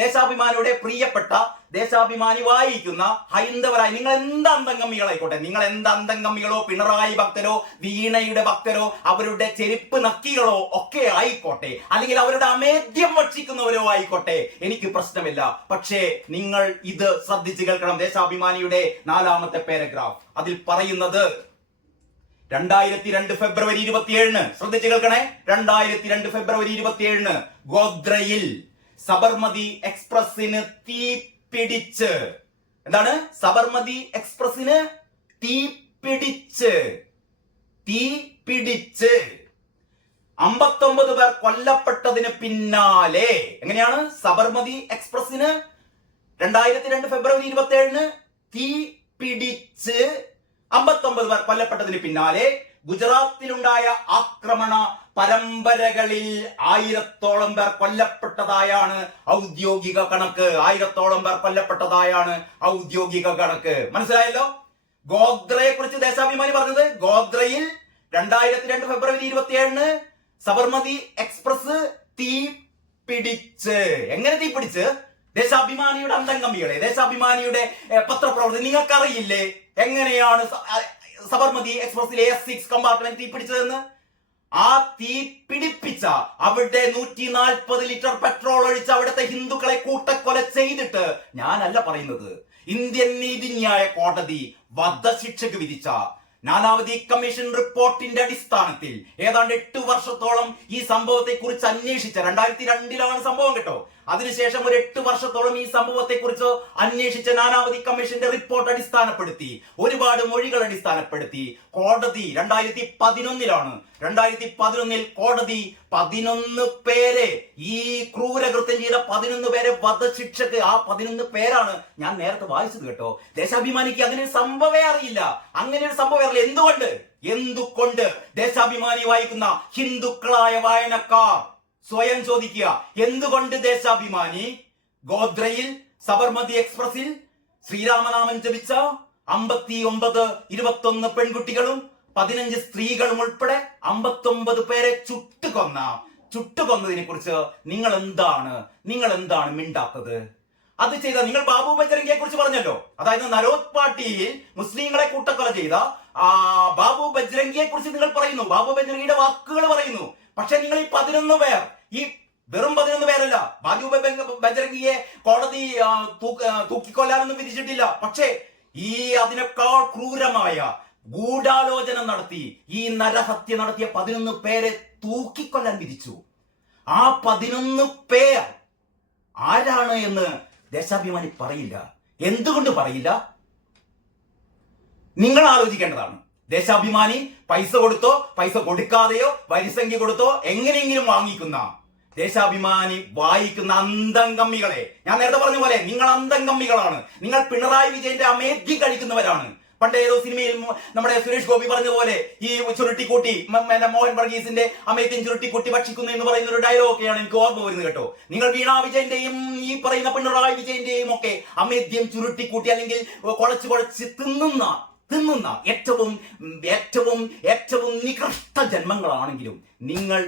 ദേശാഭിമാനിയുടെ പ്രിയപ്പെട്ട ദേശാഭിമാനി വായിക്കുന്ന ഹൈന്ദവരായി നിങ്ങൾ എന്ത് അന്തംഗമ്മികളായിക്കോട്ടെ, നിങ്ങൾ എന്ത് അന്തംഗമ്മികളോ പിണറായി ഭക്തരോ വീണയുടെ ഭക്തരോ അവരുടെ ചെരുപ്പ് നക്കികളോ ഒക്കെ ആയിക്കോട്ടെ, അല്ലെങ്കിൽ അവരുടെ അമേദ്യം ഭക്ഷിക്കുന്നവരോ ആയിക്കോട്ടെ, എനിക്ക് പ്രശ്നമില്ല. പക്ഷേ നിങ്ങൾ ഇത് ശ്രദ്ധിച്ചു കേൾക്കണം. ദേശാഭിമാനിയുടെ 4ാമത്തെ പാരഗ്രാഫ്, അതിൽ പറയുന്നത് 2002 ഫെബ്രുവരി 27 ശ്രദ്ധിച്ചു കേൾക്കണേ. 2002 ഫെബ്രുവരി 27 ഗോദ്രയിൽ സബർമതി എക്സ്പ്രസിന് തീ പിടിച്ച്, എന്താണ് സബർമതി എക്സ്പ്രസിന് തീ പിടിച്ച് 59 പേർ കൊല്ലപ്പെട്ടതിന് പിന്നാലെ, എങ്ങനെയാണ് സബർമതി എക്സ്പ്രസിന് 2002 ഫെബ്രുവരി 27 തീ പിടിച്ച് 59 പേർ കൊല്ലപ്പെട്ടതിന് പിന്നാലെ ഗുജറാത്തിലുണ്ടായ ആക്രമണ പരമ്പരകളിൽ 1000-ഓളം പേർ കൊല്ലപ്പെട്ടതായാണ് ഔദ്യോഗിക കണക്ക്. 1000-ഓളം പേർ കൊല്ലപ്പെട്ടതായാണ് ഔദ്യോഗിക കണക്ക്. മനസ്സിലായല്ലോ? ഗോദ്രയെ കുറിച്ച് ദേശാഭിമാനി പറഞ്ഞത്, ഗോദ്രയിൽ 2002 ഫെബ്രുവരി 27 സബർമതി എക്സ്പ്രസ് തീ പിടിച്ച്. എങ്ങനെ തീ പിടിച്ച്? ദേശാഭിമാനിയുടെ അന്തംഗമ്മികളെ, ദേശാഭിമാനിയുടെ പത്രപ്രവർത്തകർ, നിങ്ങൾക്കറിയില്ലേ എങ്ങനെയാണ് സബർമതി എക്സ്പ്രസിലെ S6 കമ്പാർട്ട്മെന്റ് തീ പിടിച്ചതെന്ന്? ആ തീ പിടിപ്പിച്ച അവിടെ 140 ലിറ്റർ പെട്രോൾ ഒഴിച്ച് അവിടുത്തെ ഹിന്ദുക്കളെ കൂട്ടക്കൊല ചെയ്തിട്ട്, ഞാനല്ല പറയുന്നത്, ഇന്ത്യൻ നീതിന്യായ കോടതി വധശിക്ഷയ്ക്ക് വിധിച്ച നാനാവധി കമ്മീഷൻ റിപ്പോർട്ടിന്റെ അടിസ്ഥാനത്തിൽ ഏതാണ്ട് 8 വർഷത്തോളം ഈ സംഭവത്തെ കുറിച്ച് അന്വേഷിച്ച, 2002 സംഭവം കേട്ടോ, അതിനുശേഷം ഒരു 8 വർഷത്തോളം ഈ സംഭവത്തെ കുറിച്ച് അന്വേഷിച്ച നാനാവധി കമ്മീഷന്റെ റിപ്പോർട്ട് അടിസ്ഥാനപ്പെടുത്തി, ഒരുപാട് മൊഴികൾ അടിസ്ഥാനപ്പെടുത്തി കോടതി 2011 കോടതി 11 പേരെ, ഈ ക്രൂരകൃത്യം ചെയ്ത 11 പേരെ വധശിക്ഷക്ക്, ആ 11 പേരാണ് ഞാൻ നേരത്തെ വായിച്ചത് കേട്ടോ. ദേശാഭിമാനിക്ക് അങ്ങനെ ഒരു സംഭവമേ അറിയില്ല, അങ്ങനെ ഒരു സംഭവം അറിയില്ല. എന്തുകൊണ്ട് ദേശാഭിമാനി വായിക്കുന്ന ഹിന്ദുക്കളായ വായനക്കാർ സ്വയം ചോദിക്കുക, എന്തുകൊണ്ട് ദേശാഭിമാനി ഗോദ്രയിൽ സബർമതി എക്സ്പ്രസിൽ ശ്രീരാമനാമൻ ജപിച്ച 59 21 പെൺകുട്ടികളും 15 സ്ത്രീകളും ഉൾപ്പെടെ 59 പേരെ ചുട്ടുകൊന്നതിനെ കുറിച്ച് നിങ്ങൾ എന്താണ് മിണ്ടാത്തത്? അത് ചെയ്ത നിങ്ങൾ ബാബു ബജ്രംഗിയെ കുറിച്ച് പറഞ്ഞല്ലോ, അതായത് നരോത് പാർട്ടിയിൽ മുസ്ലിങ്ങളെ കൂട്ടക്കൊല ചെയ്ത ബാബു ബജ്രംഗിയെ കുറിച്ച് നിങ്ങൾ പറയുന്നു, ബാബു ബജ്രംഗിയുടെ വാക്കുകൾ പറയുന്നു. പക്ഷെ നിങ്ങൾ ഈ 11 പേർ, ഈ വെറും 11 പേരല്ല, ബാബു ബജ്രംഗിയെ കോടതി തൂക്കിക്കൊല്ലാനൊന്നും വിധിച്ചിട്ടില്ല. പക്ഷേ ഈ അതിനേക്കാൾ ക്രൂരമായ ഗൂഢാലോചന നടത്തി ഈ നരഹത്യ നടത്തിയ 11 പേരെ തൂക്കിക്കൊല്ലാൻ വിധിച്ചു. ആ 11 പേർ ആരാണ് എന്ന് ദേശാഭിമാനി പറയില്ല. എന്തുകൊണ്ട് പറയില്ല? നിങ്ങൾ ആലോചിക്കേണ്ടതാണ്. ദേശാഭിമാനി പൈസ കൊടുത്തോ പൈസ കൊടുക്കാതെയോ വരിസംഖ്യ കൊടുത്തോ എങ്ങനെയെങ്കിലും വാങ്ങിക്കുന്ന ദേശാഭിമാനി വായിക്കുന്ന അന്തംഗമ്മികളെ, ഞാൻ നേരത്തെ പറഞ്ഞ പോലെ നിങ്ങൾ അന്തംഗമ്മികളാണ്. നിങ്ങൾ പിണറായി വിജയന്റെ അമേദ്യം കഴിക്കുന്നവരാണ്. പണ്ട് ഏതോ സിനിമയിൽ നമ്മുടെ സുരേഷ് ഗോപി പറഞ്ഞ പോലെ ഈ ചുരുട്ടിക്കൂട്ടി മോഹൻ വർഗീസിന്റെ അമേദ്യം ചുരുട്ടിക്കൂട്ടി ഭക്ഷിക്കുന്നു എന്ന് പറയുന്ന ഒരു ഡയലോഗ് ഒക്കെയാണ് എനിക്ക് ഓർമ്മ വരുന്നത് കേട്ടോ. നിങ്ങൾ വീണ വിജയന്റെയും ഈ പറയുന്ന പിണറായി വിജയന്റെയും ഒക്കെ അമേദ്യം ചുരുട്ടിക്കൂട്ടി അല്ലെങ്കിൽ കുഴച്ച് തിന്നുന്ന ഏറ്റവും നികൃഷ്ട ജന്മങ്ങളാണെങ്കിലും നിങ്ങൾ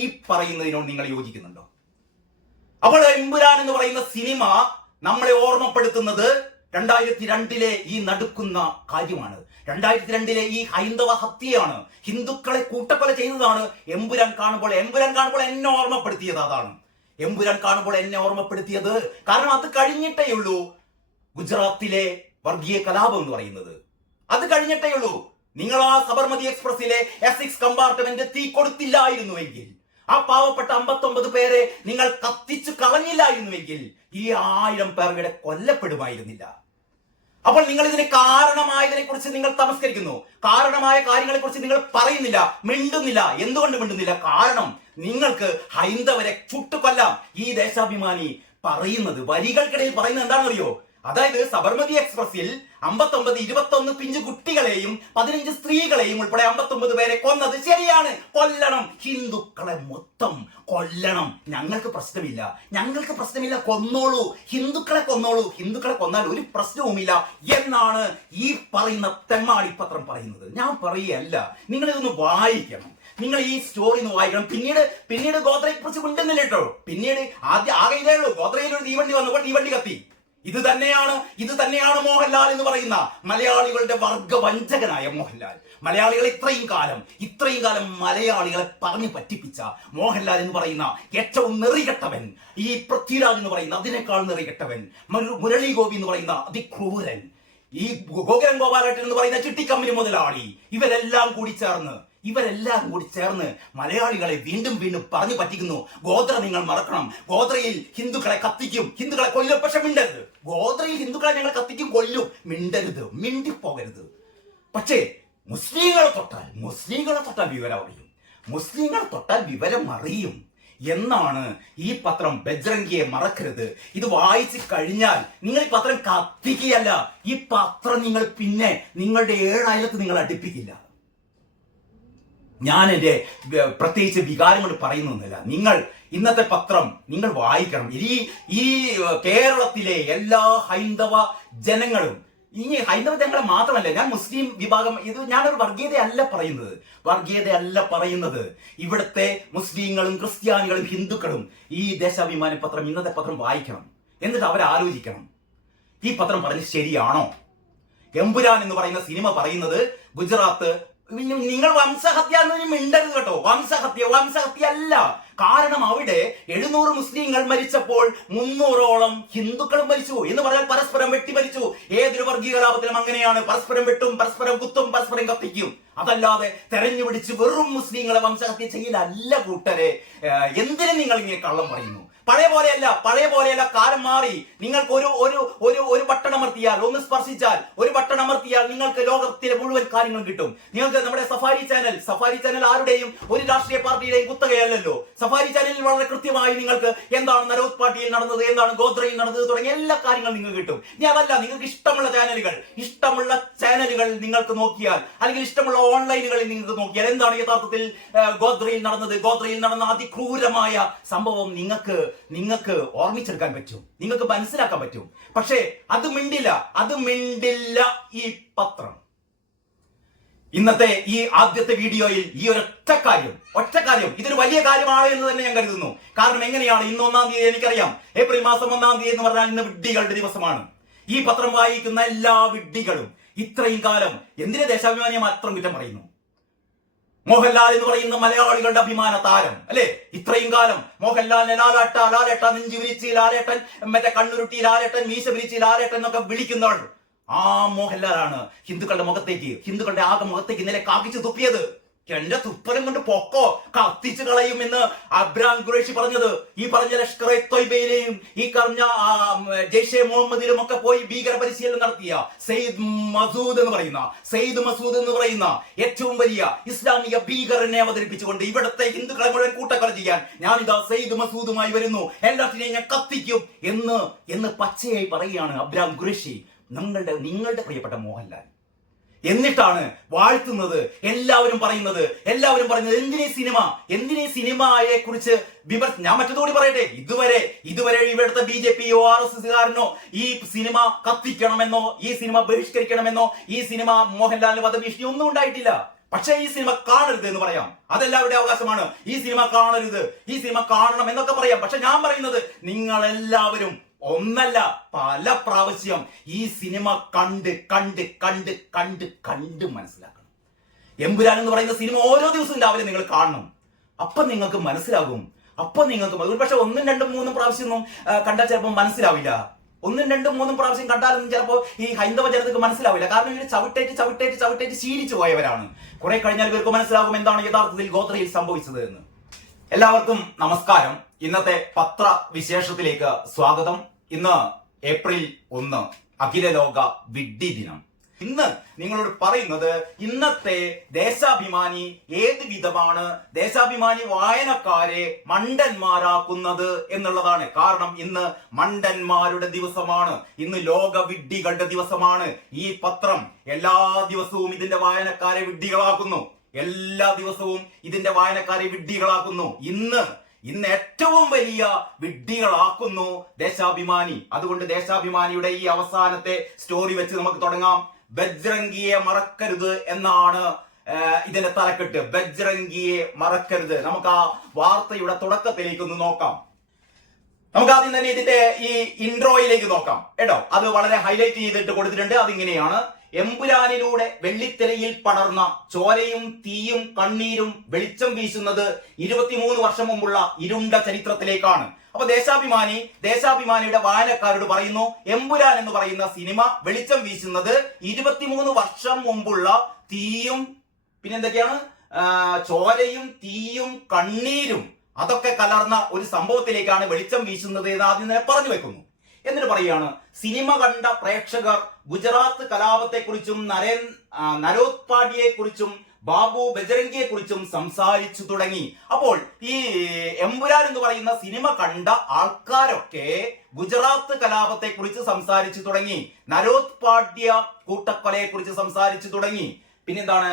ഈ പറയുന്നതിനോട് നിങ്ങൾ യോജിക്കുന്നുണ്ടോ? അപ്പോൾ എമ്പുരാൻ എന്ന് പറയുന്ന സിനിമ നമ്മളെ ഓർമ്മപ്പെടുത്തുന്നത് 2002 ഈ നടുക്കുന്ന കാര്യമാണ്. 2002 ഈ ഹൈന്ദവ ഹത്യയാണ്, ഹിന്ദുക്കളെ കൂട്ടക്കൊല ചെയ്തതാണ്. എമ്പുരാൻ കാണുമ്പോൾ എന്നെ ഓർമ്മപ്പെടുത്തിയത് അതാണ്. എന്നെ ഓർമ്മപ്പെടുത്തിയത് കാരണം അത് കഴിഞ്ഞിട്ടേ ഉള്ളൂ ഗുജറാത്തിലെ വർഗീയ കലാപം എന്ന് പറയുന്നത്. അത് കഴിഞ്ഞിട്ടേ ഉള്ളൂ. നിങ്ങൾ ആ സബർമതി എക്സ്പ്രസിലെ S6 കമ്പാർട്ട്മെന്റ് തീ കൊടുത്തില്ലായിരുന്നുവെങ്കിൽ, ആ പാവപ്പെട്ട 59 പേരെ നിങ്ങൾ കത്തിച്ചു കളഞ്ഞില്ലായിരുന്നുവെങ്കിൽ ഈ 1000 പേർ ഇവിടെ കൊല്ലപ്പെടുമായിരുന്നില്ല. അപ്പോൾ നിങ്ങൾ ഇതിന് കാരണമായതിനെ കുറിച്ച് നിങ്ങൾ തമസ്കരിക്കുന്നു. കാരണമായ കാര്യങ്ങളെ കുറിച്ച് നിങ്ങൾ പറയുന്നില്ല, മിണ്ടുന്നില്ല. എന്തുകൊണ്ട് മിണ്ടുന്നില്ല? കാരണം നിങ്ങൾക്ക് ഹൈന്ദവരെ ചുട്ടുകൊല്ലാം. ഈ ദേശാഭിമാനി പറയുന്നത്, വരികൾക്കിടയിൽ പറയുന്നത് എന്താണെന്നറിയോ? അതായത് സബർമതി എക്സ്പ്രസിൽ 59 21 പിഞ്ചു കുട്ടികളെയും 15 സ്ത്രീകളെയും ഉൾപ്പെടെ 59 പേരെ കൊന്നത് ശരിയാണ്. കൊല്ലണം, ഹിന്ദുക്കളെ മൊത്തം കൊല്ലണം. ഞങ്ങൾക്ക് പ്രശ്നമില്ല, കൊന്നോളൂ, ഹിന്ദുക്കളെ കൊന്നാൽ ഒരു പ്രശ്നവുമില്ല എന്നാണ് ഈ പറയുന്ന തെമ്മാടിപ്പത്രം പറയുന്നത്. ഞാൻ പറയുകയല്ല, നിങ്ങൾ ഇതൊന്ന് വായിക്കണം. നിങ്ങൾ ഈ സ്റ്റോറി ഒന്ന് വായിക്കണം. പിന്നീട് ഗോദ്രയെ കുറിച്ച് മിണ്ടുന്നില്ല കേട്ടോ. പിന്നീട് ആകെ ഇതേ ഉള്ളൂ, ഗോദ്രയിൽ ഒരു തീ തീവണ്ടി വന്നപ്പോൾ തീവണ്ടി കത്തി. ഇത് തന്നെയാണ് മോഹൻലാൽ എന്ന് പറയുന്ന മലയാളികളുടെ വർഗവഞ്ചകനായ മോഹൻലാൽ. മലയാളികളെ ഇത്രയും കാലം മലയാളികളെ പറഞ്ഞു പറ്റിപ്പിച്ച മോഹൻലാൽ എന്ന് പറയുന്ന ഏറ്റവും നെറികെട്ടവൻ, ഈ പൃഥ്വിരാജ് എന്ന് പറയുന്ന അതിനേക്കാൾ നെറികെട്ടവൻ, മുരളി ഗോപി എന്ന് പറയുന്ന അതിക്രൂരൻ, ഈ ഗോകുലൻ ഗോപാലേട്ടൻ എന്ന് പറയുന്ന ചിട്ടിക്കമ്പനി മുതലാളി, ഇവരെല്ലാം കൂടി ചേർന്ന് മലയാളികളെ വീണ്ടും പറഞ്ഞു പറ്റിക്കുന്നു. ഗോത്ര നിങ്ങൾ മറക്കണം, ഗോത്രയിൽ ഹിന്ദുക്കളെ കത്തിക്കും, ഹിന്ദുക്കളെ കൊല്ലും. പക്ഷെ മിണ്ടരുത്. ഗോത്രയിൽ ഹിന്ദുക്കളെ ഞങ്ങൾ കത്തിക്കും, കൊല്ലും, മിണ്ടരുത്, മിണ്ടിപ്പോകരുത്. പക്ഷേ മുസ്ലിങ്ങളെ തൊട്ടാൽ വിവരം അറിയും എന്നാണ് ഈ പത്രം. ബജ്രംഗിയെ മറക്കരുത്. ഇത് വായിച്ചു കഴിഞ്ഞാൽ നിങ്ങൾ ഈ പത്രം കത്തിക്കുകയല്ല, ഈ പത്രം നിങ്ങൾ പിന്നെ നിങ്ങളുടെ 7 അയലത്ത് നിങ്ങൾ അടുപ്പിക്കില്ല. ഞാൻ എൻ്റെ പ്രത്യേകിച്ച് വികാരം കൊണ്ട് പറയുന്നൊന്നുമില്ല. നിങ്ങൾ ഇന്നത്തെ പത്രം നിങ്ങൾ വായിക്കണം. ഈ കേരളത്തിലെ എല്ലാ ഹൈന്ദവ ജനങ്ങളും, ഇനി ഹൈന്ദവ ജനങ്ങളെ മാത്രമല്ല, ഞാൻ മുസ്ലിം വിഭാഗം, ഇത് ഞാനൊരു വർഗീയതയല്ല പറയുന്നത്. ഇവിടുത്തെ മുസ്ലിങ്ങളും ക്രിസ്ത്യാനികളും ഹിന്ദുക്കളും ഈ ദേശാഭിമാനി പത്രം, ഇന്നത്തെ പത്രം വായിക്കണം. എന്നിട്ട് അവരാലോചിക്കണം, ഈ പത്രം പറഞ്ഞത് ശരിയാണോ? എമ്പുരാൻ എന്ന് പറയുന്ന സിനിമ പറയുന്നത് ഗുജറാത്ത്, നിങ്ങൾ വംശഹത്യ മിണ്ടരുത് കേട്ടോ. വംശഹത്യ അല്ല. കാരണം അവിടെ 700 മുസ്ലിങ്ങൾ മരിച്ചപ്പോൾ 300ഓളം ഹിന്ദുക്കളും മരിച്ചു എന്ന് പറഞ്ഞാൽ പരസ്പരം വെട്ടി മരിച്ചു. ഏതൊരു വർഗീയ കലാപത്തിലും അങ്ങനെയാണ്. പരസ്പരം വെട്ടും, പരസ്പരം കുത്തും, പരസ്പരം കത്തിക്കും. അതല്ലാതെ തെരഞ്ഞുപിടിച്ച് വെറും മുസ്ലിങ്ങളെ വംശഹത്യ ചെയ്യലല്ല കൂട്ടരെ. എന്തിനും നിങ്ങൾ ഇങ്ങനെ കള്ളം പറയുന്നു? പഴയ പോലെയല്ല. കാലം മാറി. നിങ്ങൾക്ക് ഒരു ബട്ടൺ അമർത്തിയാൽ, ഒന്ന് സ്പർശിച്ചാൽ, ഒരു ബട്ടൺ അമർത്തിയാൽ നിങ്ങൾക്ക് ലോകത്തിലെ മുഴുവൻ കാര്യങ്ങളും കിട്ടും. നിങ്ങൾക്ക് നമ്മുടെ സഫാരി ചാനൽ ആരുടെയും ഒരു രാഷ്ട്രീയ പാർട്ടിയുടെയും കുത്തകയല്ലല്ലോ. സഫാരി ചാനലിൽ വളരെ കൃത്യമായി നിങ്ങൾക്ക് എന്താണ് നരോത്ത് പാർട്ടിയിൽ നടന്നത്, എന്താണ് ഗോദ്രയിൽ നടന്നത് തുടങ്ങിയ എല്ലാ കാര്യങ്ങളും നിങ്ങൾക്ക് കിട്ടും. ഇനി അതല്ല, നിങ്ങൾക്ക് ഇഷ്ടമുള്ള ചാനലുകൾ നിങ്ങൾക്ക് നോക്കിയാൽ, അല്ലെങ്കിൽ ഇഷ്ടമുള്ള ഓൺലൈനുകളിൽ നിങ്ങൾക്ക് നോക്കിയാൽ എന്താണ് യഥാർത്ഥത്തിൽ ഗോദ്രയിൽ നടന്ന അതിക്രൂരമായ സംഭവം നിങ്ങൾക്ക് ഓർമ്മിച്ചെടുക്കാൻ പറ്റും, നിങ്ങൾക്ക് മനസ്സിലാക്കാൻ പറ്റും. പക്ഷേ അത് മിണ്ടില്ല ഈ പത്രം. ഇന്നത്തെ ഈ ആദ്യത്തെ വീഡിയോയിൽ ഈ ഒറ്റ കാര്യം ഇതൊരു വലിയ കാര്യമാണ് എന്ന് തന്നെ ഞാൻ കരുതുന്നു. കാരണം എങ്ങനെയാണ്, ഇന്ന് 1-ാം തീയതി എനിക്കറിയാം, ഏപ്രിൽ മാസം 1-ാം തീയതി എന്ന് പറഞ്ഞാൽ ഇന്ന് വിഡ്ഢികളുടെ ദിവസമാണ്. ഈ പത്രം വായിക്കുന്ന എല്ലാ വിഡ്ഢികളും ഇത്രയും കാലം എന്തിനെ ദേശാഭിമാനിയെ മാത്രം കുറ്റം പറയുന്നു? മോഹൻലാൽ എന്ന് പറയുന്ന മലയാളികളുടെ അഭിമാന താരം അല്ലെ? ഇത്രയും കാലം മോഹൻലാലിനെ ലാലേട്ട നെഞ്ചു വിരിച്ച് ലാലേട്ടൻ, മറ്റേ കണ്ണുരുട്ടി ലാലേട്ടൻ, മീശ വിരിച്ച് ലാലേട്ടൻ എന്നൊക്കെ വിളിക്കുന്നവൾ ആ മോഹൻലാലാണ് ഹിന്ദുക്കളുടെ ആകെ മുഖത്തേക്ക് ഇന്നലെ കാക്കിച്ചു തുപ്പിയത്. എന്റെ തുപ്പലം കൊണ്ട് പൊക്കോ, കത്തിച്ചു കളയും എന്ന് അബ്രാം ഖുറൈഷി പറഞ്ഞത്. ഈ പറഞ്ഞ ലഷ്കർ എ തൊയ്ബയിലെയും ഈ പറഞ്ഞ ജയ്ഷെ മുഹമ്മദിലും ഒക്കെ പോയി ഭീകര പരിശീലനം നടത്തിയ സെയ്ദ് മസൂദ് എന്ന് പറയുന്ന ഏറ്റവും വലിയ ഇസ്ലാമിക ഭീകരനെ അവതരിപ്പിച്ചുകൊണ്ട് ഇവിടുത്തെ ഹിന്ദുക്കളെ മുഴുവൻ കൂട്ടക്കൊല ചെയ്യാൻ ഞാനിതാ സെയ്ദ് മസൂദുമായി വരുന്നു, എല്ലാത്തിനെയും ഞാൻ കത്തിക്കും എന്ന് പച്ചയായി പറയുകയാണ് അബ്രാം ഖുറൈഷി, നിങ്ങളുടെ പ്രിയപ്പെട്ട മോഹൻലാൽ. എന്നിട്ടാണ് വാഴ്ത്തുന്നത്. എല്ലാവരും പറയുന്നത് എന്തിനീ സിനിമയെ കുറിച്ച് ഞാൻ മറ്റൊന്നുകൂടി പറയട്ടെ, ഇതുവരെ ഇവിടുത്തെ BJP RSSകാരനോ ഈ സിനിമ കത്തിക്കണമെന്നോ ഈ സിനിമ ബഹിഷ്കരിക്കണമെന്നോ ഈ സിനിമ മോഹൻലാലിന് വധഭീഷണി ഒന്നും ഉണ്ടായിട്ടില്ല. പക്ഷേ ഈ സിനിമ കാണരുത് എന്ന് പറയാം, അതെല്ലാവരുടെ അവകാശമാണ്. ഈ സിനിമ കാണരുത്, ഈ സിനിമ കാണണം എന്നൊക്കെ പറയാം. പക്ഷെ ഞാൻ പറയുന്നത്, നിങ്ങളെല്ലാവരും ഒന്നല്ല പല പ്രാവശ്യം ഈ സിനിമ കണ്ട് മനസ്സിലാക്കണം. എമ്പുരാൻ എന്ന് പറയുന്ന സിനിമ ഓരോ ദിവസവും രാവിലെ നിങ്ങൾ കാണണം. അപ്പൊ നിങ്ങൾക്ക് മനസ്സിലാകും. ഒരു പക്ഷെ 1, 2, 3 പ്രാവശ്യമൊന്നും കണ്ടാൽ ചിലപ്പോൾ മനസ്സിലാവില്ല. 1, 2, 3 പ്രാവശ്യം കണ്ടാലൊന്നും ചിലപ്പോൾ ഈ ഹൈന്ദവ ജനതയ്ക്ക് മനസ്സിലാവില്ല. കാരണം ഇവര് ചവിട്ടേറ്റ് ശീലിച്ചു പോയവരാണ്. കുറെ കഴിഞ്ഞാൽ ഇവർക്ക് മനസ്സിലാകും എന്താണ് യഥാർത്ഥത്തിൽ ഗോത്രയിൽ സംഭവിച്ചത് എന്ന്. എല്ലാവർക്കും നമസ്കാരം. ഇന്നത്തെ പത്രവിശേഷത്തിലേക്ക് സ്വാഗതം. ഇന്ന് ഏപ്രിൽ 1, അഖില ലോക വിഡ്ഢി ദിനം. ഇന്ന് നിങ്ങളോട് പറയുന്നത്, ഇന്നത്തെ ദേശാഭിമാനി ഏത് വിധമാണ് ദേശാഭിമാനി വായനക്കാരെ മണ്ടന്മാരാക്കുന്നത് എന്നുള്ളതാണ്. കാരണം ഇന്ന് മണ്ടന്മാരുടെ ദിവസമാണ്, ഇന്ന് ലോക വിഡ്ഢികളുടെ ദിവസമാണ്. ഈ പത്രം എല്ലാ ദിവസവും ഇതിന്റെ വായനക്കാരെ വിഡ്ഢികളാക്കുന്നു. ഇന്ന് ഏറ്റവും വലിയ വിഡ്ഢികളാക്കുന്നു ദേശാഭിമാനി. അതുകൊണ്ട് ദേശാഭിമാനിയുടെ ഈ അവസാനത്തെ സ്റ്റോറി വെച്ച് നമുക്ക് തുടങ്ങാം. ബജ്രംഗിയെ മറക്കരുത് എന്നാണ് ഇതിന്റെ തലക്കെട്ട്. ബജ്രംഗിയെ മറക്കരുത്. നമുക്ക് ആ വാർത്തയുടെ തുടക്കത്തിലേക്ക് ഒന്ന് നോക്കാം. നമുക്ക് ആദ്യം തന്നെ ഇതിന്റെ ഈ ഇൻട്രോയിലേക്ക് നോക്കാം കേട്ടോ. അത് വളരെ ഹൈലൈറ്റ് ചെയ്തിട്ട് കൊടുത്തിട്ടുണ്ട്. അതിങ്ങനെയാണ്: എമ്പുരാനിലൂടെ വെള്ളിത്തിരയിൽ പടർന്ന ചോരയും തീയും കണ്ണീരും വെളിച്ചം വീശുന്നത് 23 വർഷം മുമ്പുള്ള ഇരുണ്ട ചരിത്രത്തിലേക്കാണ്. അപ്പൊ ദേശാഭിമാനിയുടെ വായനക്കാരോട് പറയുന്നു, എമ്പുരാൻ എന്ന് പറയുന്ന സിനിമ വെളിച്ചം വീശുന്നത് 23 വർഷം മുമ്പുള്ള തീയും പിന്നെന്തൊക്കെയാണ് ചോരയും തീയും കണ്ണീരും അതൊക്കെ കലർന്ന ഒരു സംഭവത്തിലേക്കാണ് വെളിച്ചം വീശുന്നത് എന്ന് ആദ്യം തന്നെ പറഞ്ഞു വെക്കുന്നു. എന്നിട്ട് പറയുകയാണ്, സിനിമ കണ്ട പ്രേക്ഷകർ ഗുജറാത്ത് കലാപത്തെക്കുറിച്ചും നരോത്പാടിയെ കുറിച്ചും ബാബു ബജരംഗിയെ കുറിച്ചും സംസാരിച്ചു തുടങ്ങി. അപ്പോൾ ഈ എമ്പുരാൻ എന്ന് പറയുന്ന സിനിമ കണ്ട ആൾക്കാരൊക്കെ ഗുജറാത്ത് കലാപത്തെ കുറിച്ച് സംസാരിച്ചു തുടങ്ങി, നരോത്പാട്യ കൂട്ടക്കൊലയെ കുറിച്ച് സംസാരിച്ചു തുടങ്ങി, പിന്നെന്താണ്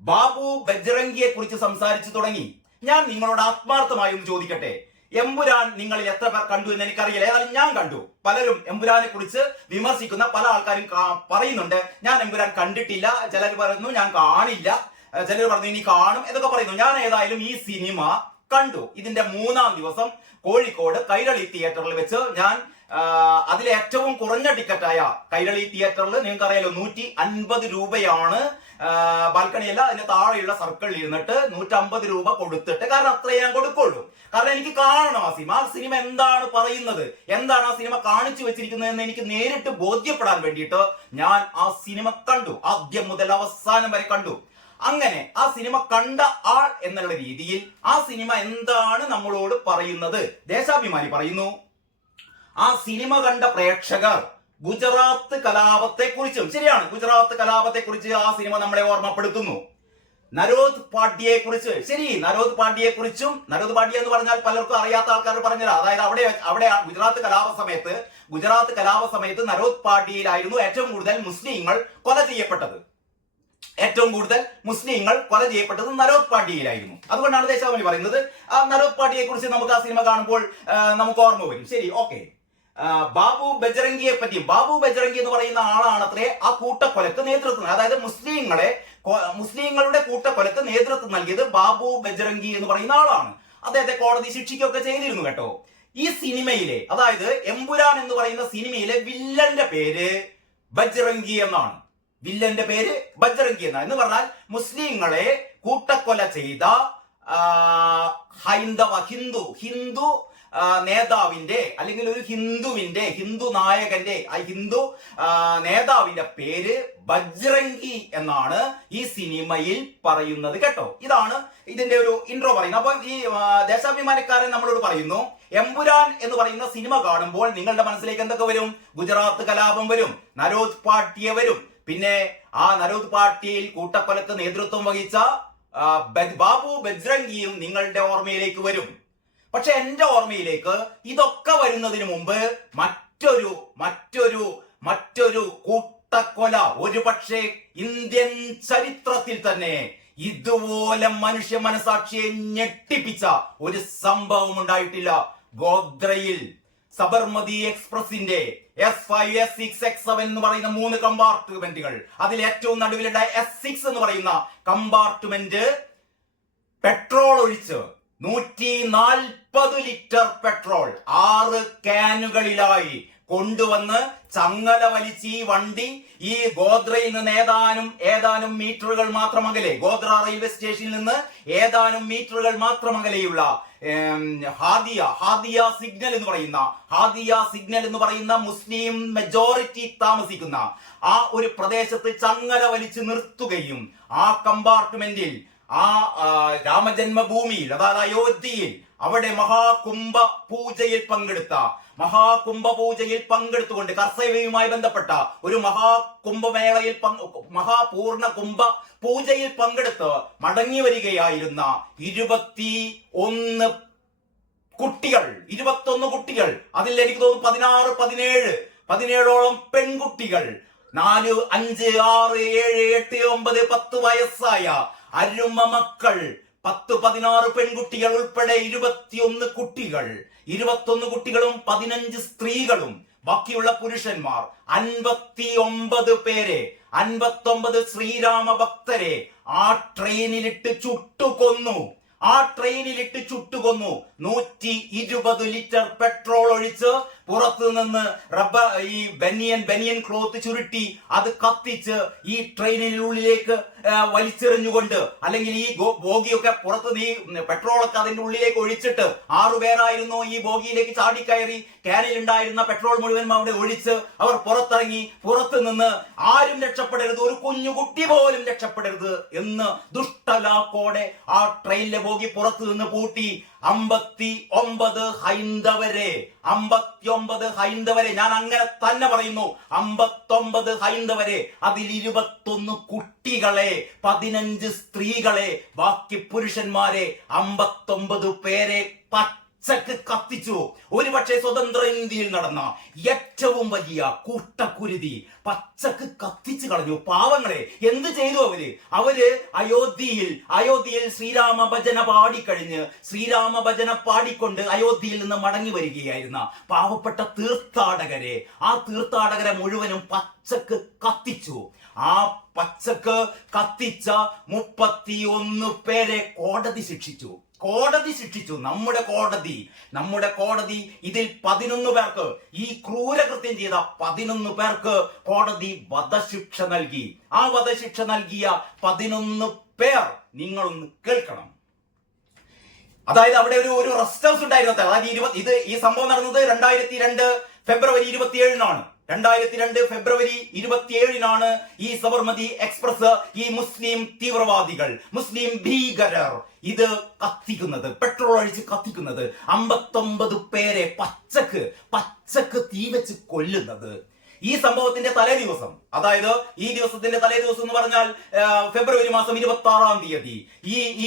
ബാബു ബജരംഗിയെ കുറിച്ച് സംസാരിച്ചു തുടങ്ങി. ഞാൻ നിങ്ങളോട് ആത്മാർത്ഥമായി ഒന്ന് ചോദിക്കട്ടെ, എമ്പുരാൻ നിങ്ങളിൽ എത്ര പേർ കണ്ടു എന്ന് എനിക്കറിയില്ല. ഏതായാലും ഞാൻ കണ്ടു. പലരും എമ്പുരാനെ കുറിച്ച് വിമർശിക്കുന്ന പല ആൾക്കാരും പറയുന്നുണ്ട്, ഞാൻ എമ്പുരാൻ കണ്ടിട്ടില്ല, ചിലർ പറയുന്നു ഞാൻ കാണില്ല, ചിലർ പറഞ്ഞു ഇനി കാണും എന്നൊക്കെ പറയുന്നു. ഞാൻ ഏതായാലും ഈ സിനിമ കണ്ടു. ഇതിന്റെ 3-ാം ദിവസം കോഴിക്കോട് കൈരളി തിയേറ്ററിൽ വെച്ച് ഞാൻ അതിലെ ഏറ്റവും കുറഞ്ഞ ടിക്കറ്റായ കൈരളി തിയേറ്ററിൽ നിങ്ങൾക്ക് അറിയാലോ 150 രൂപയാണ് ബാൽക്കണിയല്ല, അതിന്റെ താഴെയുള്ള സർക്കിളിൽ ഇരുന്നിട്ട് 150 രൂപ കൊടുത്തിട്ട്, കാരണം അത്രേ ഞാൻ കൊടുക്കുള്ളൂ. കാരണം എനിക്ക് കാണണം ആ സിനിമ എന്താണ് പറയുന്നത്, എന്താണ് ആ സിനിമ കാണിച്ചു വെച്ചിരിക്കുന്നത് എന്ന് എനിക്ക് നേരിട്ട് ബോധ്യപ്പെടാൻ വേണ്ടിയിട്ട് ഞാൻ ആ സിനിമ കണ്ടു. ആദ്യം മുതൽ അവസാനം വരെ കണ്ടു. അങ്ങനെ ആ സിനിമ കണ്ട ആൾ എന്നുള്ള രീതിയിൽ ആ സിനിമ എന്താണ് നമ്മളോട് പറയുന്നത്? ദേശാഭിമാനി പറയുന്നു, ആ സിനിമ കണ്ട പ്രേക്ഷകർ ഗുജറാത്ത് കലാപത്തെ കുറിച്ചും, ശരിയാണ്, ഗുജറാത്ത് കലാപത്തെ കുറിച്ച് ആ സിനിമ നമ്മളെ ഓർമ്മപ്പെടുത്തുന്നു. നരോദ് പാട്യയെ കുറിച്ച്, ശരി, നരോദ് പാട്യയെ കുറിച്ചും, നരോദ് പാട്യ എന്ന് പറഞ്ഞാൽ പലർക്കും അറിയാത്ത ആൾക്കാർ പറഞ്ഞത്, അതായത് അവിടെ ഗുജറാത്ത് കലാപ സമയത്ത് നരോദ് പാട്യയിലായിരുന്നു ഏറ്റവും കൂടുതൽ മുസ്ലിങ്ങൾ കൊല ചെയ്യപ്പെട്ടത്. നരോദ് പാട്യയിലായിരുന്നു. അതുകൊണ്ടാണ് ദേശാഭിമാനി പറയുന്നത് ആ നരോദ് പാട്യയെ കുറിച്ച് നമുക്ക് ആ സിനിമ കാണുമ്പോൾ നമുക്ക് ഓർമ്മ വരും. ശരി, ഓക്കെ. ബാബു ബജരംഗിയെ പറ്റി, ബാബു ബജരംഗി എന്ന് പറയുന്ന ആളാണത്രേ ആ കൂട്ടക്കൊലക്ക് നേതൃത്വം, അതായത് മുസ്ലിങ്ങളുടെ കൂട്ടക്കൊലക്ക് നേതൃത്വം നൽകിയത് ബാബു ബജരംഗി എന്ന് പറയുന്ന ആളാണ്. അദ്ദേഹത്തെ കോടതി ശിക്ഷിക്കുകയൊക്കെ ചെയ്തിരുന്നു കേട്ടോ. ഈ സിനിമയിലെ, അതായത് എമ്പുരാൻ എന്ന് പറയുന്ന സിനിമയിലെ വില്ലന്റെ പേര് ബജരംഗി എന്നാണ്. എന്ന് പറഞ്ഞാൽ മുസ്ലിങ്ങളെ കൂട്ടക്കൊല ചെയ്ത ഹിന്ദു നേതാവിന്റെ, അല്ലെങ്കിൽ ഒരു ഹിന്ദു നായകന്റെ, ഹിന്ദു നേതാവിന്റെ പേര് ബജ്രംഗി എന്നാണ് ഈ സിനിമയിൽ പറയുന്നത് കേട്ടോ. ഇതാണ് ഇതിന്റെ ഒരു ഇൻട്രോ പറയുന്നത്. അപ്പൊ ഈ ദേശാഭിമാനിക്കാരൻ നമ്മളോട് പറയുന്നു, എമ്പുരാൻ എന്ന് പറയുന്ന സിനിമ കാണുമ്പോൾ നിങ്ങളുടെ മനസ്സിലേക്ക് എന്തൊക്കെ വരും? ഗുജറാത്ത് കലാപം വരും, നരോദ് പാട്യ വരും, പിന്നെ ആ നരോദ് പാട്യയിൽ കൂട്ടക്കൊലക്ക് നേതൃത്വം വഹിച്ച ബാബു ബജ്രംഗിയും നിങ്ങളുടെ ഓർമ്മയിലേക്ക് വരും. പക്ഷെ എന്റെ ഓർമ്മയിലേക്ക് ഇതൊക്കെ വരുന്നതിന് മുമ്പ് മറ്റൊരു കൂട്ടക്കൊല, ഒരു പക്ഷേ ഇന്ത്യൻ ചരിത്രത്തിൽ തന്നെ ഇതുപോലെ മനുഷ്യ മനസാക്ഷിയെ ഞെട്ടിപ്പിച്ച ഒരു സംഭവം ഉണ്ടായിട്ടില്ല. ഗോദ്രയിൽ സബർമതി എക്സ്പ്രസിന്റെ S5, S6, S7 എന്ന് പറയുന്ന 3 കമ്പാർട്ട്മെന്റുകൾ, അതിൽ ഏറ്റവും നടുവിലുള്ള S6 എന്ന് പറയുന്ന കമ്പാർട്ട്മെന്റ് പെട്രോൾ ഒഴിച്ച് 140 ലിറ്റർ പെട്രോൾ 6 ക്യാനുകളിലായി കൊണ്ടുവന്ന് ചങ്ങല വലിച്ച് ഈ വണ്ടി ഈ ഗോദ്രയിൽ നിന്ന് ഏതാനും മീറ്ററുകൾ മാത്രം അകലെ, ഗോദ്ര റെയിൽവേ സ്റ്റേഷനിൽ നിന്ന് ഏതാനും മീറ്ററുകൾ മാത്രം അകലെയുള്ള ഹാദിയ സിഗ്നൽ എന്ന് പറയുന്ന മുസ്ലിം മെജോറിറ്റി താമസിക്കുന്ന ആ ഒരു പ്രദേശത്ത് ചങ്ങല വലിച്ചു നിർത്തുകയും ആ കമ്പാർട്ട്മെന്റിൽ ആ രാമജന്മഭൂമിയിൽ, അതായത് അയോധ്യയിൽ, അവിടെ മഹാകുംഭ പൂജയിൽ പങ്കെടുത്തുകൊണ്ട് കർസേവയുമായി ബന്ധപ്പെട്ട ഒരു മഹാപൂർണ കുംഭ പൂജയിൽ പങ്കെടുത്ത് മടങ്ങി വരികയായിരുന്ന 21 കുട്ടികൾ, അതിൽ എനിക്ക് തോന്നുന്നു 17ഓളം പെൺകുട്ടികൾ, 4, 5, 6, 7, 8, 9, 10 വയസ്സായ അരുമ മക്കൾ, 10-16 പെൺകുട്ടികൾ ഉൾപ്പെടെ 21 കുട്ടികളും 15 സ്ത്രീകളും ബാക്കിയുള്ള പുരുഷന്മാർ 59 പേരെ, 59 ശ്രീരാമ ഭക്തരെ ആ ട്രെയിനിലിട്ട് ചുട്ടുകൊന്നു. ആ ട്രെയിനിലിട്ട് ചുട്ടുകൊന്നു. 120 ലിറ്റർ പെട്രോൾ ഒഴിച്ച് പുറത്തു നിന്ന് ഈ ബനിയൻ ക്ലോത്ത് ചുരുട്ടി അത് കത്തിച്ച് ഈ ട്രെയിനിനുള്ളിലേക്ക് വലിച്ചെറിഞ്ഞുകൊണ്ട്, അല്ലെങ്കിൽ ഈ ബോഗിയൊക്കെ പുറത്ത് ഈ പെട്രോളൊക്കെ അതിന്റെ ഉള്ളിലേക്ക് ഒഴിച്ചിട്ട് 6 പേരായിരുന്നു ഈ ബോഗിയിലേക്ക് ചാടിക്കയറി. ക്യാനിൽ ഉണ്ടായിരുന്ന പെട്രോൾ മുഴുവൻ അവിടെ ഒഴിച്ച് അവർ പുറത്തിറങ്ങി. പുറത്തു നിന്ന് ആരും രക്ഷപ്പെടരുത്, ഒരു കുഞ്ഞുകുട്ടി പോലും രക്ഷപ്പെടരുത് എന്ന് ദുഷ്ടലാക്കോടെ ആ ട്രെയിനിലെ ബോഗി പുറത്തു നിന്ന് പൂട്ടി. 59 ഹൈന്ദവരെ, ഞാൻ അങ്ങനെ തന്നെ പറയുന്നു, 59 ഹൈന്ദവരെ, അതിൽ 21 കുട്ടികളെ, 15 സ്ത്രീകളെ, ബാക്കി പുരുഷന്മാരെ, 59 പേരെ പച്ചക്ക് കത്തിച്ചു. ഒരുപക്ഷെ സ്വതന്ത്ര ഇന്ത്യയിൽ നടന്ന ഏറ്റവും വലിയ കൂട്ടക്കുരുതി പച്ചക്ക് കത്തിച്ചു കളഞ്ഞു. പാവങ്ങളെ എന്ത് ചെയ്തു അവര്? അയോധ്യയിൽ ശ്രീരാമ ഭജന പാടിക്കഴിഞ്ഞ്, ശ്രീരാമ ഭജന പാടിക്കൊണ്ട് അയോധ്യയിൽ നിന്ന് മടങ്ങി വരികയായിരുന്ന പാവപ്പെട്ട തീർത്ഥാടകരെ, ആ തീർത്ഥാടകരെ മുഴുവനും പച്ചക്ക് കത്തിച്ചു. ആ പച്ചക്ക് കത്തിച്ച 31 പേരെ കോടതി ശിക്ഷിച്ചു. നമ്മുടെ കോടതി ഇതിൽ 11 പേർക്ക്, ഈ ക്രൂരകൃത്യം ചെയ്ത 11 പേർക്ക് കോടതി വധശിക്ഷ നൽകി. ആ വധശിക്ഷ നൽകിയ 11 പേർ നിങ്ങളൊന്ന് കേൾക്കണം. അതായത് അവിടെ ഒരു റെസ്റ്റ് ഹൗസ് ഉണ്ടായിരുന്നു. അതായത് ഈ സംഭവം നടന്നത് 2002 ഫെബ്രുവരി 27-നാണ്. 2002 ഫെബ്രുവരി 27-നാണ് ഈ സബർമതി എക്സ്പ്രസ്, ഈ മുസ്ലിം തീവ്രവാദികൾ, മുസ്ലിം ഭീകരർ ഇത് കത്തിക്കുന്നത്, പെട്രോൾ ഒഴിച്ച് കത്തിക്കുന്നത്, 59 പേരെ പച്ചക്ക് തീ വെച്ച് കൊല്ലുന്നത്. ഈ സംഭവത്തിന്റെ തലേ ദിവസം, അതായത് ഈ ദിവസത്തിന്റെ തലേ ദിവസം എന്ന് പറഞ്ഞാൽ ഫെബ്രുവരി മാസം 26-ാം തീയതി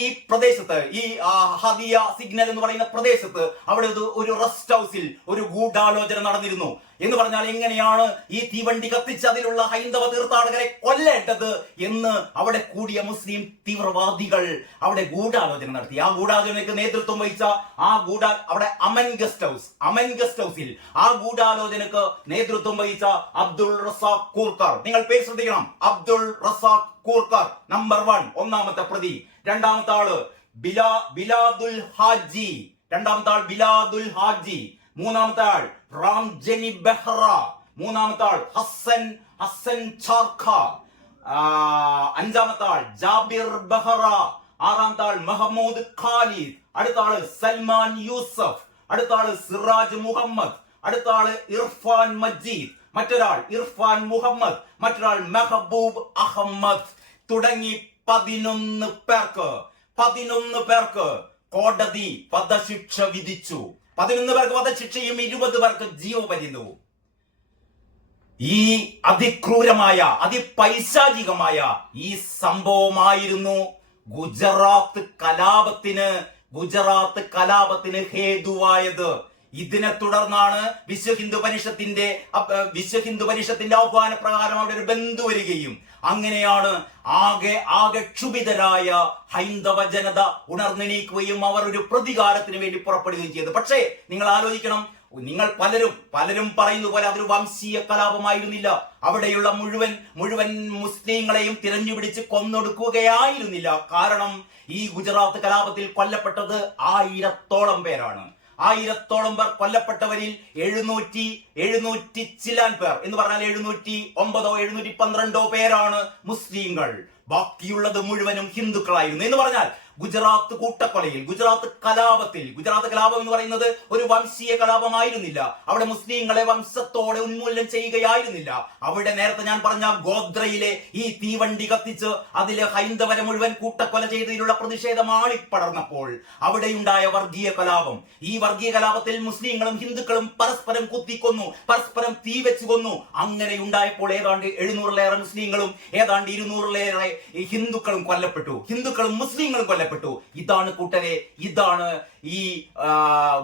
ഈ പ്രദേശത്ത്, ഈ ഹദിയ സിഗ്നൽ എന്ന് പറയുന്ന പ്രദേശത്ത് അവിടെ ഒരു റെസ്റ്റ് ഹൗസിൽ ഒരു ഗൂഢാലോചന നടന്നിരുന്നു. എന്ന് പറഞ്ഞാൽ എങ്ങനെയാണ് ഈ തീവണ്ടി കത്തിച്ച് അതിലുള്ള ഹൈന്ദവ തീർത്ഥാടകരെ കൊല്ലേണ്ടത് എന്ന് അവിടെ കൂടിയ മുസ്ലിം തീവ്രവാദികൾ അവിടെ ഗൂഢാലോചന നടത്തി. ആ ഗൂഢാലോചനയ്ക്ക് നേതൃത്വം വഹിച്ച അവിടെ അമൻ ഗസ്റ്റ് ഹൗസിൽ ആ ഗൂഢാലോചനക്ക് നേതൃത്വം വഹിച്ച അബ്ദുൾ റസാഖ് കൂർക്കർ, നിങ്ങൾ പേര് ശ്രദ്ധിക്കണം, അബ്ദുൾ റസാഖ് കൂർക്കർ നമ്പർ 1, ഒന്നാമത്തെ പ്രതി. രണ്ടാമത്തെ ആള് ബിലാദുൽ ഹാജി, മൂന്നാമത്തെ ആൾ റാംജനി ബെഹ്റ, മൂന്നാമത്തെ ആൾ ഹസൻ ചാർഖ, അഞ്ചാമത്തെ ആൾ ജാബിർ ബെഹ്റ, ആറാമത്തെ ആൾ മഹമ്മൂദ് ഖാലിദ്, അടുത്ത ആള് സൽമാൻ യൂസഫ്, അടുത്ത ആള് സിറാജ് മുഹമ്മദ്, അടുത്ത ആള് ഇർഫാൻ മജീദ്, മറ്റൊരാൾ ഇർഫാൻ മുഹമ്മദ്, മറ്റൊരാൾ മെഹബൂബ് അഹമ്മദ് തുടങ്ങി 11 പേർക്ക് കോടതി വധശിക്ഷ വിധിച്ചു. 11 പേർക്ക് വധശിക്ഷയും 20 പേർക്ക് ജീവപര്യന്തവും. ഈ അതിക്രൂരമായ, അതിപൈശാചികമായ ഈ സംഭവമായിരുന്നു ഗുജറാത്ത് കലാപത്തിന് ഹേതുവായത്. ഇതിനെ തുടർന്നാണ് വിശ്വ ഹിന്ദു പരിഷത്തിന്റെ ആഹ്വാന പ്രകാരം അവിടെ ഒരു ബന്ധു വരികയും അങ്ങനെയാണ് ആകെ ക്ഷുഭിതരായ ഹൈന്ദവ ജനത ഉണർന്നെണീക്കുകയും അവർ ഒരു പ്രതികാരത്തിന് വേണ്ടി പുറപ്പെടുകയും ചെയ്തു. പക്ഷേ നിങ്ങൾ ആലോചിക്കണം, നിങ്ങൾ പലരും പറയുന്ന പോലെ അതൊരു വംശീയ കലാപമായിരുന്നില്ല. അവിടെയുള്ള മുഴുവൻ മുസ്ലിങ്ങളെയും തിരഞ്ഞുപിടിച്ച് കൊന്നൊടുക്കുകയായിരുന്നില്ല. കാരണം ഈ ഗുജറാത്ത് കലാപത്തിൽ കൊല്ലപ്പെട്ടത് 1000-ഓളം പേരാണ്. 1000-ഓളം പേർ കൊല്ലപ്പെട്ടവരിൽ 700 ചില്ലാൻ പേർ എന്ന് പറഞ്ഞാൽ 709 712 പേരാണ് മുസ്ലിങ്ങൾ. ബാക്കിയുള്ളത് മുഴുവനും ഹിന്ദുക്കളായിരുന്നു. എന്ന് പറഞ്ഞാൽ ഗുജറാത്ത് കൂട്ടക്കൊലയിൽ, ഗുജറാത്ത് കലാപം എന്ന് പറയുന്നത് ഒരു വംശീയ കലാപമായിരുന്നില്ല. അവിടെ മുസ്ലിങ്ങളെ വംശത്തോടെ ഉന്മൂലനം ചെയ്യുകയായിരുന്നില്ല. അവിടെ നേരത്തെ ഞാൻ പറഞ്ഞ ഗോദ്രയിലെ ഈ തീവണ്ടി കത്തിച്ച് അതിലെ ഹൈന്ദവരെ മുഴുവൻ കൂട്ടക്കൊല ചെയ്തതിലുള്ള പ്രതിഷേധം ആളിപ്പടർന്നപ്പോൾ അവിടെയുണ്ടായ വർഗീയ കലാപം, ഈ വർഗീയ കലാപത്തിൽ മുസ്ലിങ്ങളും ഹിന്ദുക്കളും പരസ്പരം കുത്തിക്കൊന്നു, പരസ്പരം തീ വെച്ച് കൊന്നു. അങ്ങനെ ഉണ്ടായപ്പോൾ ഏതാണ്ട് 700-ലേറെ മുസ്ലിങ്ങളും ഏതാണ്ട് 200-ലേറെ ഹിന്ദുക്കളും മുസ്ലിങ്ങളും കൊല്ലപ്പെട്ടു. ഇതാണ് കൂട്ടരെ, ഈ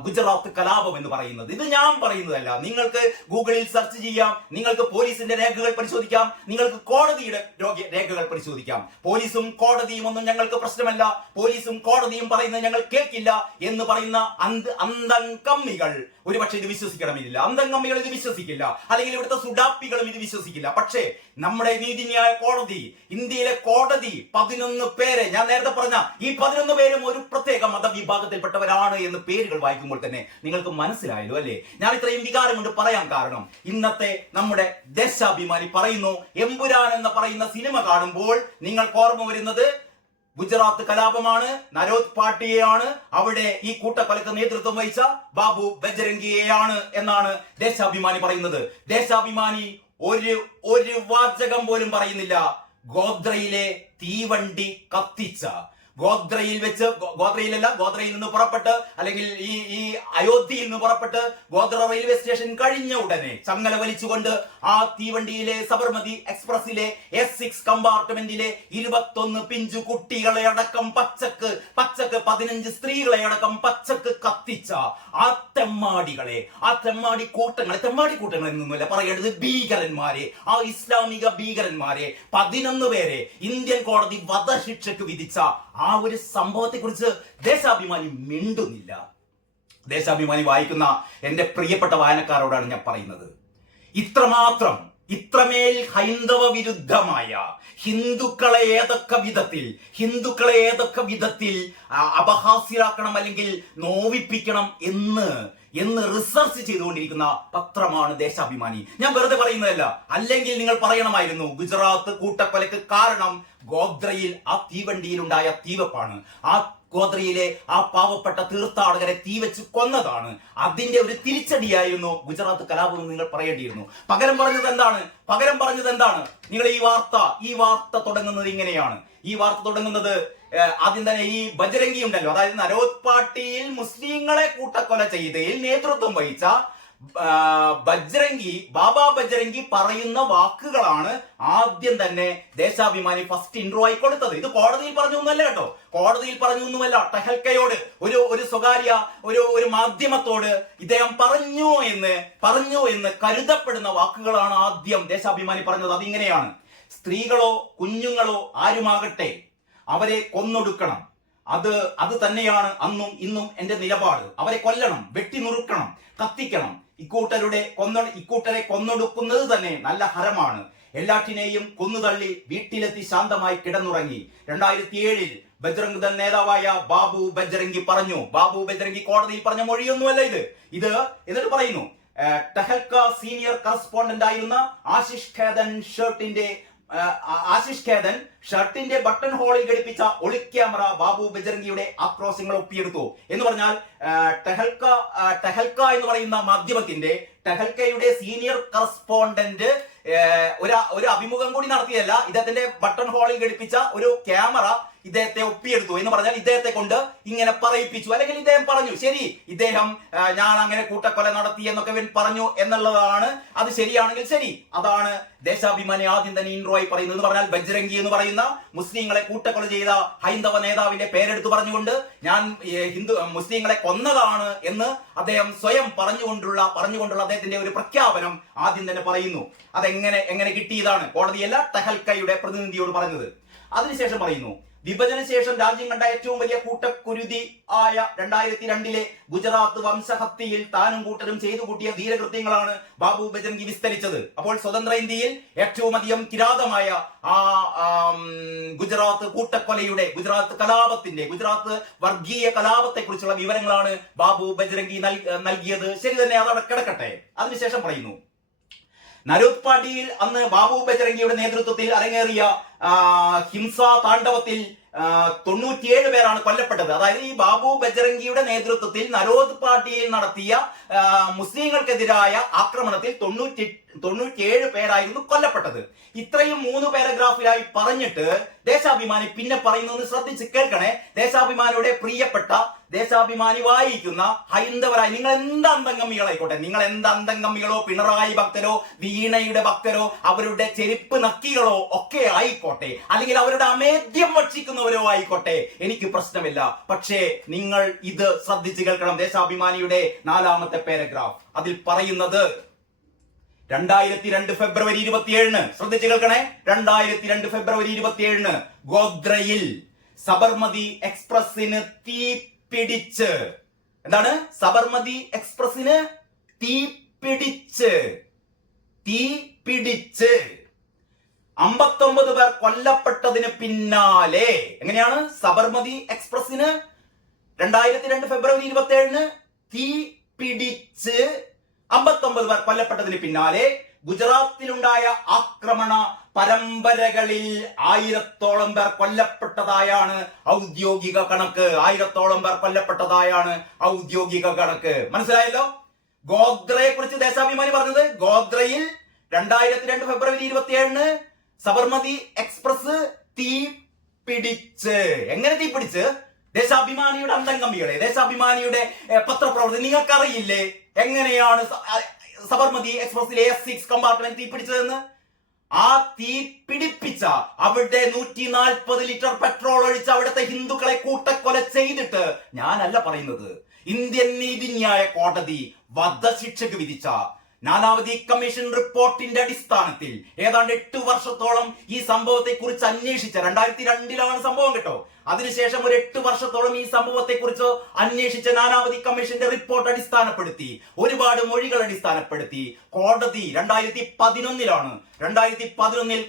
ഗുജറാത്ത് കലാപം എന്ന് പറയുന്നത്. ഇത് ഞാൻ പറയുന്നതല്ല. നിങ്ങൾക്ക് ഗൂഗിളിൽ സെർച്ച് ചെയ്യാം, നിങ്ങൾക്ക് പോലീസിന്റെ രേഖകൾ പരിശോധിക്കാം, നിങ്ങൾക്ക് കോടതിയുടെ രേഖകൾ പരിശോധിക്കാം. പോലീസും കോടതിയും ഒന്നും ഞങ്ങൾക്ക് പ്രശ്നമല്ല, പോലീസും കോടതിയും പറയുന്നത് ഞങ്ങൾ കേൾക്കില്ല എന്ന് പറയുന്ന അന്തംകമ്മികൾ ഒരുപക്ഷെ ഇത് വിശ്വസിക്കണമെന്നില്ല. അന്തംകമ്മികൾ ഇത് വിശ്വസിക്കില്ല, അല്ലെങ്കിൽ ഇവിടുത്തെ സുഡാപ്പികളും ഇത് വിശ്വസിക്കില്ല. പക്ഷേ നമ്മുടെ നീതിന്യായ കോടതി, ഇന്ത്യയിലെ കോടതി 11 പേരെ, ഞാൻ നേരത്തെ പറഞ്ഞ ഈ 11 പേരും ഒരു പ്രത്യേക മതവിഭാഗത്തിൽപ്പെട്ടവരാണ് എന്ന് പേരുകൾ വായിക്കുമ്പോൾ തന്നെ നിങ്ങൾക്ക് മനസ്സിലായല്ലോ അല്ലേ? ഞാൻ ഇത്രയും വികാരം കൊണ്ട് പറയാൻ കാരണം, ഇന്നത്തെ നമ്മുടെ ദേശാഭിമാനി പറയുന്നു, എമ്പുരാൻ എന്ന് പറയുന്ന സിനിമ കാണുമ്പോൾ നിങ്ങൾക്ക് ഓർമ്മ വരുന്നത് ഗുജറാത്ത് കലാപമാണ്, നരോദ് പാട്ടിയെയാണ്, അവിടെ ഈ കൂട്ടക്കൊലക്ക് നേതൃത്വം വഹിച്ച ബാബു ബജ്രംഗിയെയാണ് എന്നാണ് ദേശാഭിമാനി പറയുന്നത്. ദേശാഭിമാനി ഒരു വാചകം പോലും പറയുന്നില്ല ഗോദ്രയിലെ തീവണ്ടി കത്തിച്ച, ഗോദ്രയിൽ നിന്ന് പുറപ്പെട്ട്, അല്ലെങ്കിൽ ഈ അയോധ്യയിൽ നിന്ന് പുറപ്പെട്ട് ഗോദ്ര റെയിൽവേ സ്റ്റേഷൻ കഴിഞ്ഞ ഉടനെ ചങ്ങല വലിച്ചുകൊണ്ട് ആ തീവണ്ടിയിലെ സബർമതി എക്സ്പ്രസിലെ S6 കമ്പാർട്ട്മെന്റിലെ 21 പിഞ്ചു കുട്ടികളെ അടക്കം പച്ചക്ക് 15 സ്ത്രീകളെ അടക്കം പച്ചക്ക് കത്തിച്ച ആ തെമ്മാടി കൂട്ടങ്ങൾ എന്നൊന്നുമല്ല പറയേണ്ടത്, ഭീകരന്മാരെ, ആ ഇസ്ലാമിക ഭീകരന്മാരെ 11 പേരെ ഇന്ത്യൻ കോടതി വധശിക്ഷയ്ക്ക് വിധിച്ച ആ ഒരു സംഭവത്തെ കുറിച്ച് ദേശാഭിമാനി മിണ്ടുന്നില്ല. ദേശാഭിമാനി വായിക്കുന്ന എന്റെ പ്രിയപ്പെട്ട വായനക്കാരോടാണ് ഞാൻ പറയുന്നത്, ഇത്രമേൽ ഹൈന്ദവ വിരുദ്ധമായ ഹിന്ദുക്കളെ ഏതൊക്കെ വിധത്തിൽ അപഹാസ്യരാക്കണം അല്ലെങ്കിൽ നോവിപ്പിക്കണം എന്ന് റിസർച്ച് ചെയ്തുകൊണ്ടിരിക്കുന്ന പത്രമാണ് ദേശാഭിമാനി. ഞാൻ വെറുതെ പറയുന്നതല്ല. അല്ലെങ്കിൽ നിങ്ങൾ പറയണമായിരുന്നു ഗുജറാത്ത് കൂട്ടക്കൊലക്ക് കാരണം ഗോദ്രയിൽ ആ തീവണ്ടിയിലുണ്ടായ തീവപ്പാണ്, ആ ഗോദ്രയിലെ ആ പാവപ്പെട്ട തീർത്ഥാടകരെ തീവച്ച് കൊന്നതാണ്, അതിന്റെ ഒരു തിരിച്ചടിയായിരുന്നു ഗുജറാത്ത് കലാപം എന്ന് നിങ്ങൾ പറയേണ്ടിയിരുന്നു. പകരം പറഞ്ഞത് എന്താണ്? നിങ്ങൾ ഈ വാർത്ത തുടങ്ങുന്നത് ഇങ്ങനെയാണ്. ഈ വാർത്ത തുടങ്ങുന്നത് ആദ്യം തന്നെ ഈ ബജ്രംഗി ഉണ്ടല്ലോ, അതായത് നരോദ് പാട്ടിയിൽ മുസ്ലിങ്ങളെ കൂട്ടക്കൊല ചെയ്തതിൽ നേതൃത്വം വഹിച്ച ബാബാ ബജ്രംഗി പറയുന്ന വാക്കുകളാണ് ആദ്യം തന്നെ ദേശാഭിമാനി ഫസ്റ്റ് ഇൻട്രോ ആയി കൊടുത്തത്. ഇത് കോടതിയിൽ പറഞ്ഞൊന്നുമല്ല കേട്ടോ, കോടതിയിൽ പറഞ്ഞൊന്നുമല്ല. ടെഹൽക്കയോട് ഒരു സ്വകാര്യ ഒരു മാധ്യമത്തോട് ഇദ്ദേഹം പറഞ്ഞു എന്ന് കരുതപ്പെടുന്ന വാക്കുകളാണ് ആദ്യം ദേശാഭിമാനി പറഞ്ഞത്. അതിങ്ങനെയാണ്: സ്ത്രീകളോ കുഞ്ഞുങ്ങളോ ആരുമാകട്ടെ അവരെ കൊന്നൊടുക്കണം. അത് തന്നെയാണ് അന്നും ഇന്നും എന്റെ നിലപാട്. അവരെ കൊല്ലണം, വെട്ടിനുറുക്കണം, കത്തിക്കണം. ഇക്കൂട്ടരെ കൊന്നൊടുക്കുന്നത് തന്നെ നല്ല ഹരമാണ്. എല്ലാറ്റിനെയും കൊന്നുതള്ളി വീട്ടിലെത്തി ശാന്തമായി കിടന്നുറങ്ങി. 2007 ബജ്രംഗ് ദൾ നേതാവായ ബാബു ബജ്രംഗി പറഞ്ഞു. ബാബു ബജ്രംഗി കോടതിയിൽ പറഞ്ഞ മൊഴിയൊന്നുമല്ല ഇത്. എന്നിട്ട് പറയുന്നു, ടെഹൽക്ക സീനിയർ കറസ്പോണ്ടന്റ് ആയിരുന്ന ആശിഷ് ഖേദൻ ഷർട്ടിന്റെ ബട്ടൺ ഹോളിൽ ഘടിപ്പിച്ച ഒളി ക്യാമറ ബാബു ബജ്രംഗിയുടെ ആക്രോശങ്ങൾ ഒപ്പിയെടുത്തു എന്ന് പറഞ്ഞാൽ ടെഹൽക്ക എന്ന് പറയുന്ന മാധ്യമത്തിന്റെ ടെഹൽക്കയുടെ സീനിയർ കറസ്പോണ്ടന്റ് ഒരു അഭിമുഖം കൂടി നടത്തിയല്ല, ഇദ്ദേഹത്തിന്റെ ബട്ടൺ ഹോളിൽ ഘടിപ്പിച്ച ഒരു ക്യാമറ ഇദ്ദേഹത്തെ ഒപ്പിയെടുത്തു എന്ന് പറഞ്ഞാൽ ഇദ്ദേഹത്തെ കൊണ്ട് ഇങ്ങനെ പറയിപ്പിച്ചു. അല്ലെങ്കിൽ ഇദ്ദേഹം പറഞ്ഞു, ശരി, ഇദ്ദേഹം ഞാൻ അങ്ങനെ കൂട്ടക്കൊല നടത്തി എന്നൊക്കെ പറഞ്ഞു എന്നുള്ളതാണ്. അത് ശരിയാണെങ്കിൽ ശരി, അതാണ് ദേശാഭിമാനി ആദ്യം തന്നെ ഇൻട്രോ ആയി പറയുന്നത്. എന്ന് പറഞ്ഞാൽ ബജ്രംഗി എന്ന് പറയുന്ന മുസ്ലിങ്ങളെ കൂട്ടക്കൊല ചെയ്ത ഹൈന്ദവ നേതാവിന്റെ പേരെടുത്ത് പറഞ്ഞുകൊണ്ട് ഞാൻ മുസ്ലിങ്ങളെ കൊന്നതാണ് എന്ന് അദ്ദേഹം സ്വയം പറഞ്ഞുകൊണ്ടുള്ള അദ്ദേഹത്തിന്റെ ഒരു പ്രഖ്യാപനം ആദ്യം തന്നെ പറയുന്നു. അതെങ്ങനെ കിട്ടിയതാണ്? കോടതിയല്ല, ടെഹൽക്കയുടെ പ്രതിനിധിയോട് പറഞ്ഞത്. അതിനുശേഷം പറയുന്നു, വിഭജന ശേഷം രാജ്യം കണ്ട ഏറ്റവും വലിയ കൂട്ടക്കുരുതി ആയ 2002 ഗുജറാത്ത് വംശഹത്യയിൽ താനും കൂട്ടരും ചെയ്തു കൂട്ടിയ ധീരകൃത്യങ്ങളാണ് ബാബു ബജ്രംഗി വിസ്തരിച്ചത്. അപ്പോൾ സ്വതന്ത്ര ഇന്ത്യയിൽ ഏറ്റവും അധികം കിരാതമായ ഗുജറാത്ത് ഗുജറാത്ത് വർഗീയ കലാപത്തെ കുറിച്ചുള്ള വിവരങ്ങളാണ് ബാബു ബജ്രംഗി നൽകിയത്. ശരി തന്നെ, അതവിടെ കിടക്കട്ടെ. അതിനുശേഷം പറയുന്നു, നരോദ് പാട്ടിയിൽ അന്ന് ബാബു ബജ്രംഗിയുടെ നേതൃത്വത്തിൽ അരങ്ങേറിയ ഹിംസാ താണ്ഡവത്തിൽ 97 പേരാണ് കൊല്ലപ്പെട്ടത്. അതായത് ഈ ബാബു ബജ്രംഗിയുടെ നേതൃത്വത്തിൽ നരോദ് പാട്ടിയിൽ നടത്തിയ മുസ്ലിങ്ങൾക്കെതിരായ ആക്രമണത്തിൽ 97 പേരായിരുന്നു കൊല്ലപ്പെട്ടത്. ഇത്രയും 3 പാരഗ്രാഫിലായി പറഞ്ഞിട്ട് ദേശാഭിമാനി പിന്നെ പറയുന്നത് ശ്രദ്ധിച്ച് കേൾക്കണേ. ദേശാഭിമാനിയുടെ പ്രിയപ്പെട്ട ദേശാഭിമാനി വായിക്കുന്ന ഹൈന്ദവരായി നിങ്ങൾ എന്ത് അന്തംഗമ്മികളായിക്കോട്ടെ, നിങ്ങൾ എന്ത് അന്തംഗമ്മികളോ പിണറായി ഭക്തരോ വീണയുടെ ഭക്തരോ അവരുടെ ചെരുപ്പ് നക്കികളോ ഒക്കെ ആയിക്കോട്ടെ, അല്ലെങ്കിൽ അവരുടെ അമേദ്യം ഭക്ഷിക്കുന്നവരോ ആയിക്കോട്ടെ, എനിക്ക് പ്രശ്നമില്ല. പക്ഷേ നിങ്ങൾ ഇത് ശ്രദ്ധിച്ചു കേൾക്കണം. ദേശാഭിമാനിയുടെ 4ാമത്തെ പാരഗ്രാഫ്, അതിൽ പറയുന്നത് 2002 ഫെബ്രുവരി 27 ശ്രദ്ധിച്ചു കേൾക്കണേ. 2002 ഫെബ്രുവരി 27 ഗോദ്രയിൽ സബർമതി എക്സ്പ്രസിന് തീ പിടിച്ച്. എന്താണ്? സബർമതി എക്സ്പ്രസിന് തീ പിടിച്ച് 59 പേർ കൊല്ലപ്പെട്ടതിന് പിന്നാലെ. എങ്ങനെയാണ്? സബർമതി എക്സ്പ്രസിന് 2002 ഫെബ്രുവരി 27 തീ പിടിച്ച് 59 പേർ കൊല്ലപ്പെട്ടതിന് പിന്നാലെ ഗുജറാത്തിലുണ്ടായ ആക്രമണ പരമ്പരകളിൽ 1000-ഓളം പേർ കൊല്ലപ്പെട്ടതായാണ് ഔദ്യോഗിക കണക്ക്. 1000-ഓളം പേർ കൊല്ലപ്പെട്ടതായാണ് ഔദ്യോഗിക കണക്ക്. മനസ്സിലായല്ലോ? ഗോദ്രയെ കുറിച്ച് ദേശാഭിമാനി പറഞ്ഞത്, ഗോദ്രയിൽ 2002 ഫെബ്രുവരി 27 സബർമതി എക്സ്പ്രസ് തീ പിടിച്ച്. എങ്ങനെ തീ പിടിച്ച്? ദേശാഭിമാനിയുടെ അന്തംഗമ്മികളെ, ദേശാഭിമാനിയുടെ പത്രപ്രവർത്തകർ, നിങ്ങൾക്കറിയില്ലേ എങ്ങനെയാണ് സബർമതി എക്സ്പ്രസിലെ S6 കമ്പാർട്ട്മെന്റ് തീ പിടിച്ചതെന്ന്? ആ തീ പിടിപ്പിച്ച അവിടെ 140 ലിറ്റർ പെട്രോൾ ഒഴിച്ച് അവിടുത്തെ ഹിന്ദുക്കളെ കൂട്ടക്കൊല ചെയ്തിട്ട്, ഞാനല്ല പറയുന്നത്, ഇന്ത്യൻ നീതിന്യായ കോടതി വധശിക്ഷക്ക് വിധിച്ച നാനാവധി കമ്മീഷൻ റിപ്പോർട്ടിന്റെ അടിസ്ഥാനത്തിൽ ഏതാണ്ട് 8 വർഷത്തോളം ഈ സംഭവത്തെ കുറിച്ച് അന്വേഷിച്ച, 2002 സംഭവം കേട്ടോ, അതിനുശേഷം ഒരു 8 വർഷത്തോളം ഈ സംഭവത്തെ കുറിച്ച് അന്വേഷിച്ച നാനാവധി കമ്മീഷന്റെ റിപ്പോർട്ട് അടിസ്ഥാനപ്പെടുത്തി, ഒരുപാട് മൊഴികൾ അടിസ്ഥാനപ്പെടുത്തി കോടതി 2011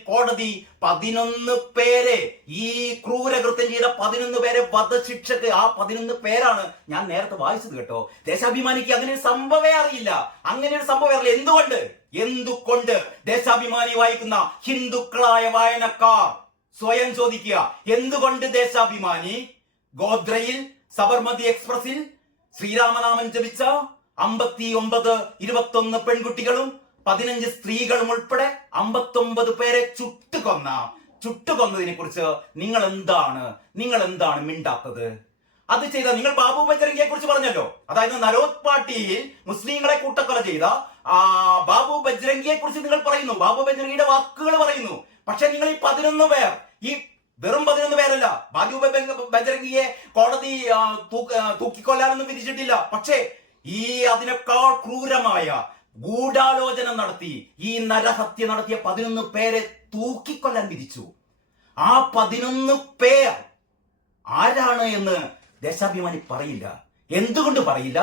കോടതി 11 പേരെ, ഈ ക്രൂരകൃത്യം ചെയ്ത 11 പേരെ വധശിക്ഷക്ക്, ആ 11 പേരാണ് ഞാൻ നേരത്തെ വായിച്ചത് കേട്ടോ. ദേശാഭിമാനിക്ക് അങ്ങനെ ഒരു സംഭവമേ അറിയില്ല, അങ്ങനെ ഒരു സംഭവം അറിയില്ല. എന്തുകൊണ്ട് ദേശാഭിമാനി വായിക്കുന്ന ഹിന്ദുക്കളായ വായനക്കാർ സ്വയം ചോദിക്കുക, എന്തുകൊണ്ട് ദേശാഭിമാനി ഗോദ്രയിൽ സബർമതി എക്സ്പ്രസിൽ ശ്രീരാമനാമൻ ജപിച്ച 59 21 പെൺകുട്ടികളും 15 സ്ത്രീകളും ഉൾപ്പെടെ 59 പേരെ ചുട്ടുകൊന്നതിനെ കുറിച്ച് നിങ്ങൾ എന്താണ് മിണ്ടാത്തത്? അത് ചെയ്ത നിങ്ങൾ ബാബു ബജ്രംഗിയെ കുറിച്ച് പറഞ്ഞല്ലോ, അതായത് നരോത് പാർട്ടിയിൽ മുസ്ലിങ്ങളെ കൂട്ടക്കൊല ചെയ്ത ബാബു ബജ്രംഗിയെ കുറിച്ച് നിങ്ങൾ പറയുന്നു, ബാബു ബജ്രംഗിയുടെ വാക്കുകൾ പറയുന്നു. പക്ഷെ നിങ്ങൾ ഈ 11 പേർ, ഈ വെറും 11 പേരല്ല, ബാബു ബജ്രംഗിയെ കോടതി തൂക്കിക്കൊല്ലാനൊന്നും വിധിച്ചിട്ടില്ല. പക്ഷേ ഈ അതിനേക്കാൾ ക്രൂരമായ ഗൂഢാലോചന നടത്തി ഈ നരഹത്യ നടത്തിയ 11 പേരെ തൂക്കിക്കൊല്ലാൻ വിധിച്ചു. ആ 11 പേർ ആരാണ് എന്ന് ദേശാഭിമാനി പറയില്ല. എന്തുകൊണ്ട് പറയില്ല?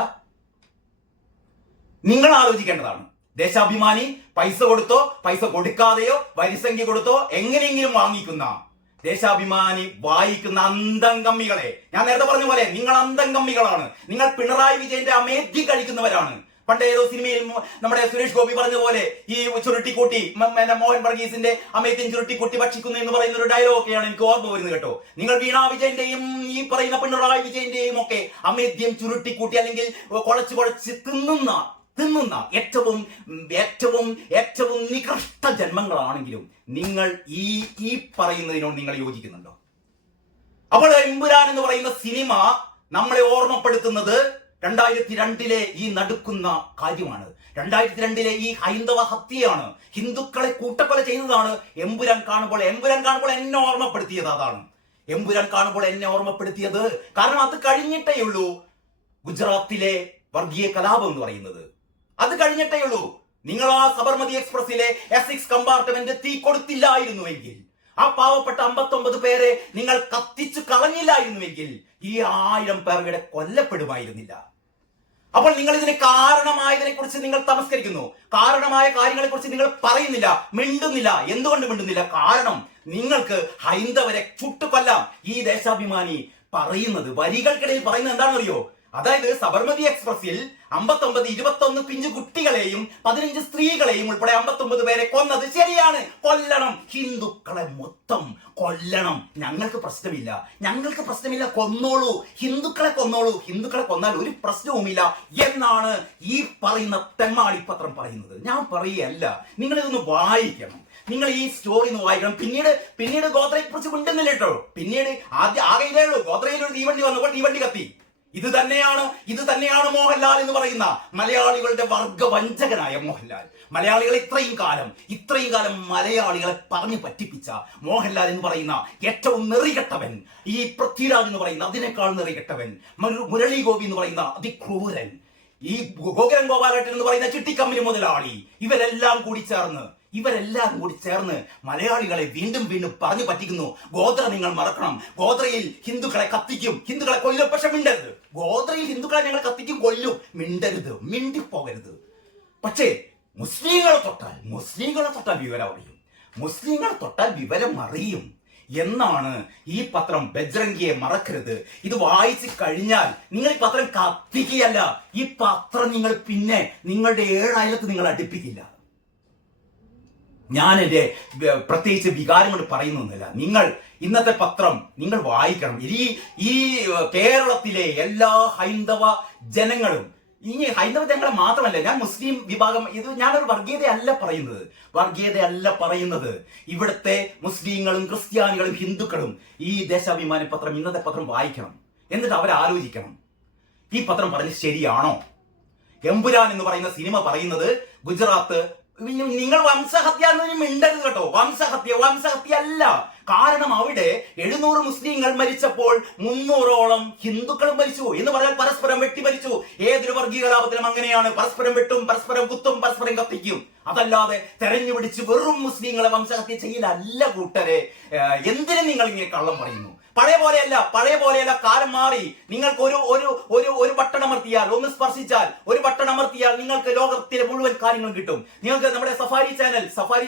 നിങ്ങൾ ആലോചിക്കേണ്ടതാണ്. ദേശാഭിമാനി പൈസ കൊടുത്തോ പൈസ കൊടുക്കാതെയോ വരിസംഖ്യ കൊടുത്തോ എങ്ങനെയെങ്കിലും വാങ്ങിക്കുന്ന ദേശാഭിമാനി വായിക്കുന്ന അന്തംഗമ്മികളെ, ഞാൻ നേരത്തെ പറഞ്ഞ പോലെ നിങ്ങൾ അന്തംഗമ്മികളാണ്. നിങ്ങൾ പിണറായി വിജയന്റെ അമേധ്യ കഴിക്കുന്നവരാണ്. പണ്ട് ഏതോ സിനിമയിൽ നമ്മുടെ സുരേഷ് ഗോപി പറഞ്ഞ പോലെ ഈ ചുരുട്ടിക്കൂട്ടി മോഹൻ വർഗീസിന്റെ അമേദ്യം ചുരുട്ടിക്കൂട്ടി ഭക്ഷിക്കുന്നു എന്ന് പറയുന്ന ഒരു ഡയലോഗ് ഒക്കെയാണ് എനിക്ക് ഓർമ്മ വരുന്നത് കേട്ടോ. നിങ്ങൾ വീണ വിജയന്റെയും ഈ പറയുന്ന പിണറായി വിജയന്റെയും ഒക്കെ അമേദ്യം ചുരുട്ടിക്കൂട്ടി അല്ലെങ്കിൽ കുഴച്ച് തിന്നുന്ന ഏറ്റവും നികൃഷ്ട ജന്മങ്ങളാണെങ്കിലും നിങ്ങൾ ഈ പറയുന്നതിനോട് നിങ്ങൾ യോജിക്കുന്നുണ്ടോ? അപ്പോൾ എമ്പുരാൻ എന്ന് പറയുന്ന സിനിമ നമ്മളെ ഓർമ്മപ്പെടുത്തുന്നത് 2002 ഈ നടുക്കുന്ന കാര്യമാണ്. 2002 ഈ ഹൈന്ദവ ഹത്യയാണ്, ഹിന്ദുക്കളെ കൂട്ടക്കൊല ചെയ്തതാണ്. എമ്പുരാൻ കാണുമ്പോൾ എന്നെ ഓർമ്മപ്പെടുത്തിയത് അതാണ്. എമ്പുരാൻ കാണുമ്പോൾ എന്നെ ഓർമ്മപ്പെടുത്തിയത് കാരണം അത് കഴിഞ്ഞിട്ടേ ഉള്ളൂ ഗുജറാത്തിലെ വർഗീയ കലാപം എന്ന് പറയുന്നത്. അത് കഴിഞ്ഞിട്ടേ ഉള്ളൂ. നിങ്ങൾ ആ സബർമതി എക്സ്പ്രസിലെ S6 കമ്പാർട്ട്മെന്റ് തീ കൊടുത്തില്ലായിരുന്നുവെങ്കിൽ, ആ പാവപ്പെട്ട 59 പേരെ നിങ്ങൾ കത്തിച്ചു കളഞ്ഞില്ലായിരുന്നുവെങ്കിൽ ഈ 1000 പേർ ഇവിടെ കൊല്ലപ്പെടുമായിരുന്നില്ല. അപ്പോൾ നിങ്ങൾ ഇതിന് കാരണമായതിനെ കുറിച്ച് നിങ്ങൾ തമസ്കരിക്കുന്നു. കാരണമായ കാര്യങ്ങളെ കുറിച്ച് നിങ്ങൾ പറയുന്നില്ല, മിണ്ടുന്നില്ല. എന്തുകൊണ്ട് മിണ്ടുന്നില്ല? കാരണം നിങ്ങൾക്ക് ഹൈന്ദവരെ ചുട്ടുകൊല്ലാം. ഈ ദേശാഭിമാനി പറയുന്നത്, വരികൾക്കിടയിൽ പറയുന്നത് എന്താണെന്നറിയോ? അതായത് സബർമതി എക്സ്പ്രസിൽ 59 21 പിഞ്ചു കുട്ടികളെയും 15 സ്ത്രീകളെയും ഉൾപ്പെടെ 59 പേരെ കൊന്നത് ശരിയാണ്. കൊല്ലണം, ഹിന്ദുക്കളെ മൊത്തം കൊല്ലണം. ഞങ്ങൾക്ക് പ്രശ്നമില്ല, കൊന്നോളൂ, ഹിന്ദുക്കളെ കൊന്നാൽ ഒരു പ്രശ്നവുമില്ല എന്നാണ് ഈ പറയുന്ന തെമ്മാടിപ്പത്രം പറയുന്നത്. ഞാൻ പറയുകയല്ല, നിങ്ങൾ ഇതൊന്ന് വായിക്കണം. നിങ്ങൾ ഈ സ്റ്റോറി ഒന്ന് വായിക്കണം. പിന്നീട് ഗോത്രയെ കുറിച്ച് മിണ്ടുന്നില്ല കേട്ടോ. പിന്നീട് ആകെ ഇതേ ഉള്ളൂ, ഗോത്രയിൽ ഒരു തീവണ്ടി വന്നപ്പോൾ തീവണ്ടി കത്തി. ഇത് തന്നെയാണ് മോഹൻലാൽ എന്ന് പറയുന്ന മലയാളികളുടെ വർഗവഞ്ചകനായ മോഹൻലാൽ. മലയാളികളെ ഇത്രയും കാലം മലയാളികളെ പറഞ്ഞു പറ്റിപ്പിച്ച മോഹൻലാൽ എന്ന് പറയുന്ന ഏറ്റവും നെറികെട്ടവൻ, ഈ പൃഥ്വിരാജ് എന്ന് പറയുന്ന അതിനേക്കാൾ നെറികെട്ടവൻ, മുരളി ഗോപി എന്ന് പറയുന്ന അതിക്രൂരൻ, ഈ ഗോകുലൻ ഗോപാലകൃഷ്ണൻ എന്ന് പറയുന്ന ചിട്ടിക്കമ്പനി മുതലാളി, ഇവരെല്ലാം കൂടി ചേർന്ന് മലയാളികളെ വീണ്ടും പറഞ്ഞു പറ്റിക്കുന്നു. ഗോത്ര നിങ്ങൾ മറക്കണം, ഗോത്രയിൽ ഹിന്ദുക്കളെ കത്തിക്കും, ഹിന്ദുക്കളെ കൊല്ലും, പക്ഷെ മിണ്ടരുത്. ഗോത്രയിൽ ഹിന്ദുക്കളെ ഞങ്ങൾ കത്തിക്കും, കൊല്ലും, മിണ്ടരുത്, മിണ്ടിപ്പോകരുത്. പക്ഷേ മുസ്ലിങ്ങളെ തൊട്ടാൽ വിവരം അറിയും, മുസ്ലിങ്ങളെ തൊട്ടാൽ വിവരം അറിയും എന്നാണ് ഈ പത്രം. ബജ്രംഗിയെ മറക്കരുത്. ഇത് വായിച്ചു കഴിഞ്ഞാൽ നിങ്ങൾ ഈ പത്രം കത്തിക്കുകയല്ല, ഈ പത്രം നിങ്ങൾ പിന്നെ നിങ്ങളുടെ 7 അയലത്ത് നിങ്ങൾ അടുപ്പിക്കില്ല. ഞാൻ എൻ്റെ പ്രത്യേകിച്ച് വികാരം കൊണ്ട് പറയുന്നൊന്നുമില്ല. നിങ്ങൾ ഇന്നത്തെ പത്രം നിങ്ങൾ വായിക്കണം. ഈ കേരളത്തിലെ എല്ലാ ഹൈന്ദവ ജനങ്ങളും, ഇനി ഹൈന്ദവ ജനങ്ങളെ മാത്രമല്ല, ഞാൻ മുസ്ലിം വിഭാഗം, ഇത് ഞാനൊരു വർഗീയതയല്ല പറയുന്നത്. ഇവിടുത്തെ മുസ്ലിങ്ങളും ക്രിസ്ത്യാനികളും ഹിന്ദുക്കളും ഈ ദേശാഭിമാനി പത്രം, ഇന്നത്തെ പത്രം വായിക്കണം. എന്നിട്ട് അവരാലോചിക്കണം, ഈ പത്രം പറഞ്ഞ് ശരിയാണോ? എമ്പുരാൻ എന്ന് പറയുന്ന സിനിമ പറയുന്നത് ഗുജറാത്ത്, നിങ്ങൾ വംശഹത്യ മിണ്ടരുത് കേട്ടോ. വംശഹത്യ അല്ല. കാരണം അവിടെ 700 മുസ്ലിങ്ങൾ മരിച്ചപ്പോൾ 300ഓളം ഹിന്ദുക്കളും മരിച്ചു എന്ന് പറഞ്ഞാൽ പരസ്പരം വെട്ടി മരിച്ചു. ഏതൊരു വർഗീയ കലാപത്തിലും അങ്ങനെയാണ്. പരസ്പരം വെട്ടും, പരസ്പരം കുത്തും, പരസ്പരം കത്തിക്കും. അതല്ലാതെ തെരഞ്ഞുപിടിച്ച് വെറും മുസ്ലിങ്ങളെ വംശഹത്യ ചെയ്യലല്ല കൂട്ടരെ. എന്തിനു നിങ്ങൾ ഇങ്ങനെ കള്ളം പറയുന്നു? പഴയ പോലെയല്ല, കാലം മാറി. നിങ്ങൾക്ക് ഒരു ബട്ടൺ അമർത്തിയാൽ, ഒന്ന് സ്പർശിച്ചാൽ, ഒരു ബട്ടൺ അമർത്തിയാൽ നിങ്ങൾക്ക് ലോകത്തിലെ മുഴുവൻ കാര്യങ്ങളും കിട്ടും. നിങ്ങൾക്ക് നമ്മുടെ സഫാരി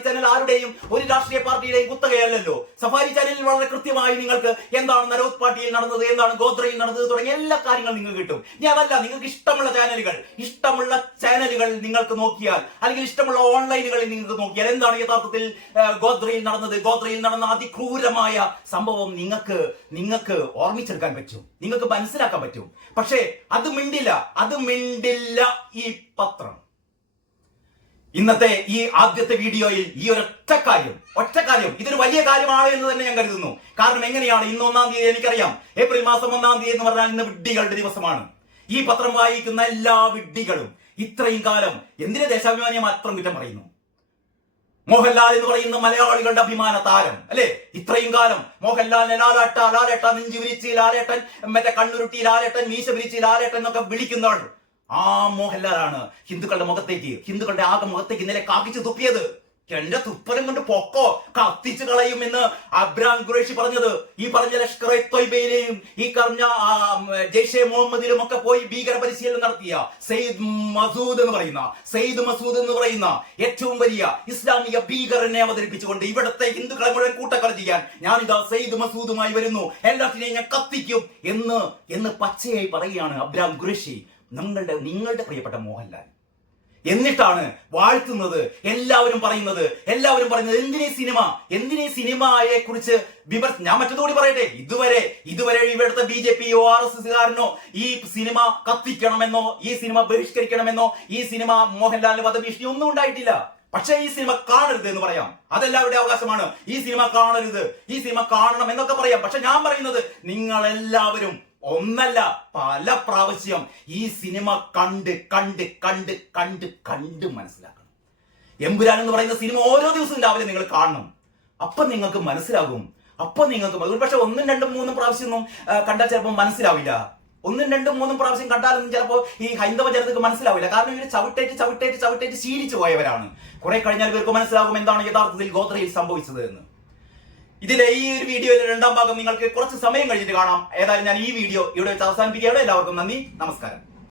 ചാനൽ ആരുടെയും ഒരു രാഷ്ട്രീയ പാർട്ടിയുടെയും കുത്തകയല്ലല്ലോ. സഫാരി ചാനലിൽ വളരെ കൃത്യമായി നിങ്ങൾക്ക് എന്താണ് നരോത്ത് പാർട്ടിയിൽ നടന്നത്, എന്താണ് ഗോത്രയിൽ നടന്നത് തുടങ്ങിയ എല്ലാ കാര്യങ്ങളും നിങ്ങൾക്ക് കിട്ടും. ഇനി അതല്ല, നിങ്ങൾക്ക് ഇഷ്ടമുള്ള ചാനലുകൾ നിങ്ങൾക്ക് നോക്കിയാൽ, അല്ലെങ്കിൽ ഇഷ്ടമുള്ള ഓൺലൈനുകളിൽ നിങ്ങൾക്ക് നോക്കിയാൽ എന്താണ് യഥാർത്ഥത്തിൽ ഗോത്രയിൽ നടന്ന അതിക്രൂരമായ സംഭവം നിങ്ങൾക്ക് ഓർമ്മിച്ചെടുക്കാൻ പറ്റും, നിങ്ങൾക്ക് മനസ്സിലാക്കാൻ പറ്റും. പക്ഷേ അത് മിണ്ടില്ല ഈ പത്രം. ഇന്നത്തെ ഈ ആദ്യത്തെ വീഡിയോയിൽ ഈ ഒറ്റ കാര്യം ഇതൊരു വലിയ കാര്യമാണ് എന്ന് തന്നെ ഞാൻ കരുതുന്നു. കാരണം എങ്ങനെയാണ്, ഇന്ന് 1-ാം തീയതി എനിക്കറിയാം, ഏപ്രിൽ മാസം 1-ാം തീയതി എന്ന് പറഞ്ഞാൽ ഇന്ന് വിഡ്ഢികളുടെ ദിവസമാണ്. ഈ പത്രം വായിക്കുന്ന എല്ലാ വിഡ്ഢികളും ഇത്രയും കാലം എന്തിന് ദേശാഭിമാനിയെ മാത്രം കുറ്റം പറയുന്നു? മോഹൻലാൽ എന്ന് പറയുന്ന മലയാളികളുടെ അഭിമാന താരം അല്ലെ? ഇത്രയും കാലം മോഹൻലാലിനെ ലാലേട്ട നെഞ്ചു വിരിച്ച് ലാലേട്ടൻ, മറ്റേ കണ്ണുരുട്ടി ലാലേട്ടൻ, മീശ വിരിച്ച് ലാലേട്ടൻ എന്നൊക്കെ വിളിക്കുന്നവൾ ആ മോഹൻലാലാണ് ഹിന്ദുക്കളുടെ ആകെ മുഖത്തേക്ക് ഇന്നലെ കാക്കിച്ചു തുപ്പിയത്. എന്റെ തുപ്പലം കൊണ്ട് പൊക്കോ, കത്തിച്ചു കളയും എന്ന് അബ്രാം ഖുറൈഷി പറഞ്ഞത്. ഈ പറഞ്ഞ ലഷ്കർ-ഇ ത്വയ്ബയിലെയും ഈ പറഞ്ഞ ജയ്ഷെ മുഹമ്മദിലും ഒക്കെ പോയി ഭീകര പരിശീലനം നടത്തിയ സെയ്ദ് മസൂദ് എന്ന് പറയുന്ന ഏറ്റവും വലിയ ഇസ്ലാമിക ഭീകരനെ അവതരിപ്പിച്ചുകൊണ്ട് ഇവിടുത്തെ ഹിന്ദുക്കളെ മുഴുവൻ കൂട്ടക്കൊല ചെയ്യാൻ ഞാനിതാ സെയ്ദ് മസൂദുമായി വരുന്നു, എല്ലാത്തിനെയും ഞാൻ കത്തിക്കും എന്ന് പച്ചയായി പറയുകയാണ് അബ്രാം ഖുറൈഷി, നിങ്ങളുടെ പ്രിയപ്പെട്ട മോഹൻലാൽ. എന്നിട്ടാണ് വാഴ്ത്തുന്നത്. എല്ലാവരും പറയുന്നത് എന്തിനീ സിനിമയെ കുറിച്ച് ഞാൻ മറ്റതുകൂടി പറയട്ടെ. ഇതുവരെ ഇവിടുത്തെ BJP-യോ RSS-കാരനോ ഈ സിനിമ കത്തിക്കണമെന്നോ, ഈ സിനിമ ബഹിഷ്കരിക്കണമെന്നോ, ഈ സിനിമ മോഹൻലാലിന് വധഭീഷണി ഒന്നും ഉണ്ടായിട്ടില്ല. പക്ഷേ ഈ സിനിമ കാണരുത് എന്ന് പറയാം, അതെല്ലാവരുടെ അവകാശമാണ്. ഈ സിനിമ കാണരുത്, ഈ സിനിമ കാണണം എന്നൊക്കെ പറയാം. പക്ഷെ ഞാൻ പറയുന്നത്, നിങ്ങളെല്ലാവരും ഒന്നല്ല പല പ്രാവശ്യം ഈ സിനിമ കണ്ട് മനസ്സിലാക്കണം. എമ്പുരാൻ എന്ന് പറയുന്ന സിനിമ ഓരോ ദിവസവും രാവിലെ നിങ്ങൾ കാണണം. അപ്പൊ നിങ്ങൾക്ക് മനസ്സിലാകും. ഒരു പക്ഷെ 1, 2, 3 പ്രാവശ്യമൊന്നും കണ്ടാൽ ചിലപ്പോൾ മനസ്സിലാവില്ല. 1, 2, 3 പ്രാവശ്യം കണ്ടാലൊന്നും ചിലപ്പോൾ ഈ ഹൈന്ദവ ജനതയ്ക്ക് മനസ്സിലാവില്ല. കാരണം ഇവര് ചവിട്ടേറ്റ് ശീലിച്ചു പോയവരാണ്. കുറെ കഴിഞ്ഞാൽ ഇവർക്ക് മനസ്സിലാകും എന്താണ് യഥാർത്ഥത്തിൽ ഗോത്രയിൽ സംഭവിച്ചത് എന്ന്. ഇതിലെ ഈ ഒരു വീഡിയോയിലെ 2ാം ഭാഗം നിങ്ങൾക്ക് കുറച്ച് സമയം കഴിഞ്ഞിട്ട് കാണാം. ഏതായാലും ഞാൻ ഈ വീഡിയോ ഇവിടെ വെച്ച് അവസാനിപ്പിക്കുകയാണ്. എല്ലാവർക്കും നന്ദി, നമസ്കാരം.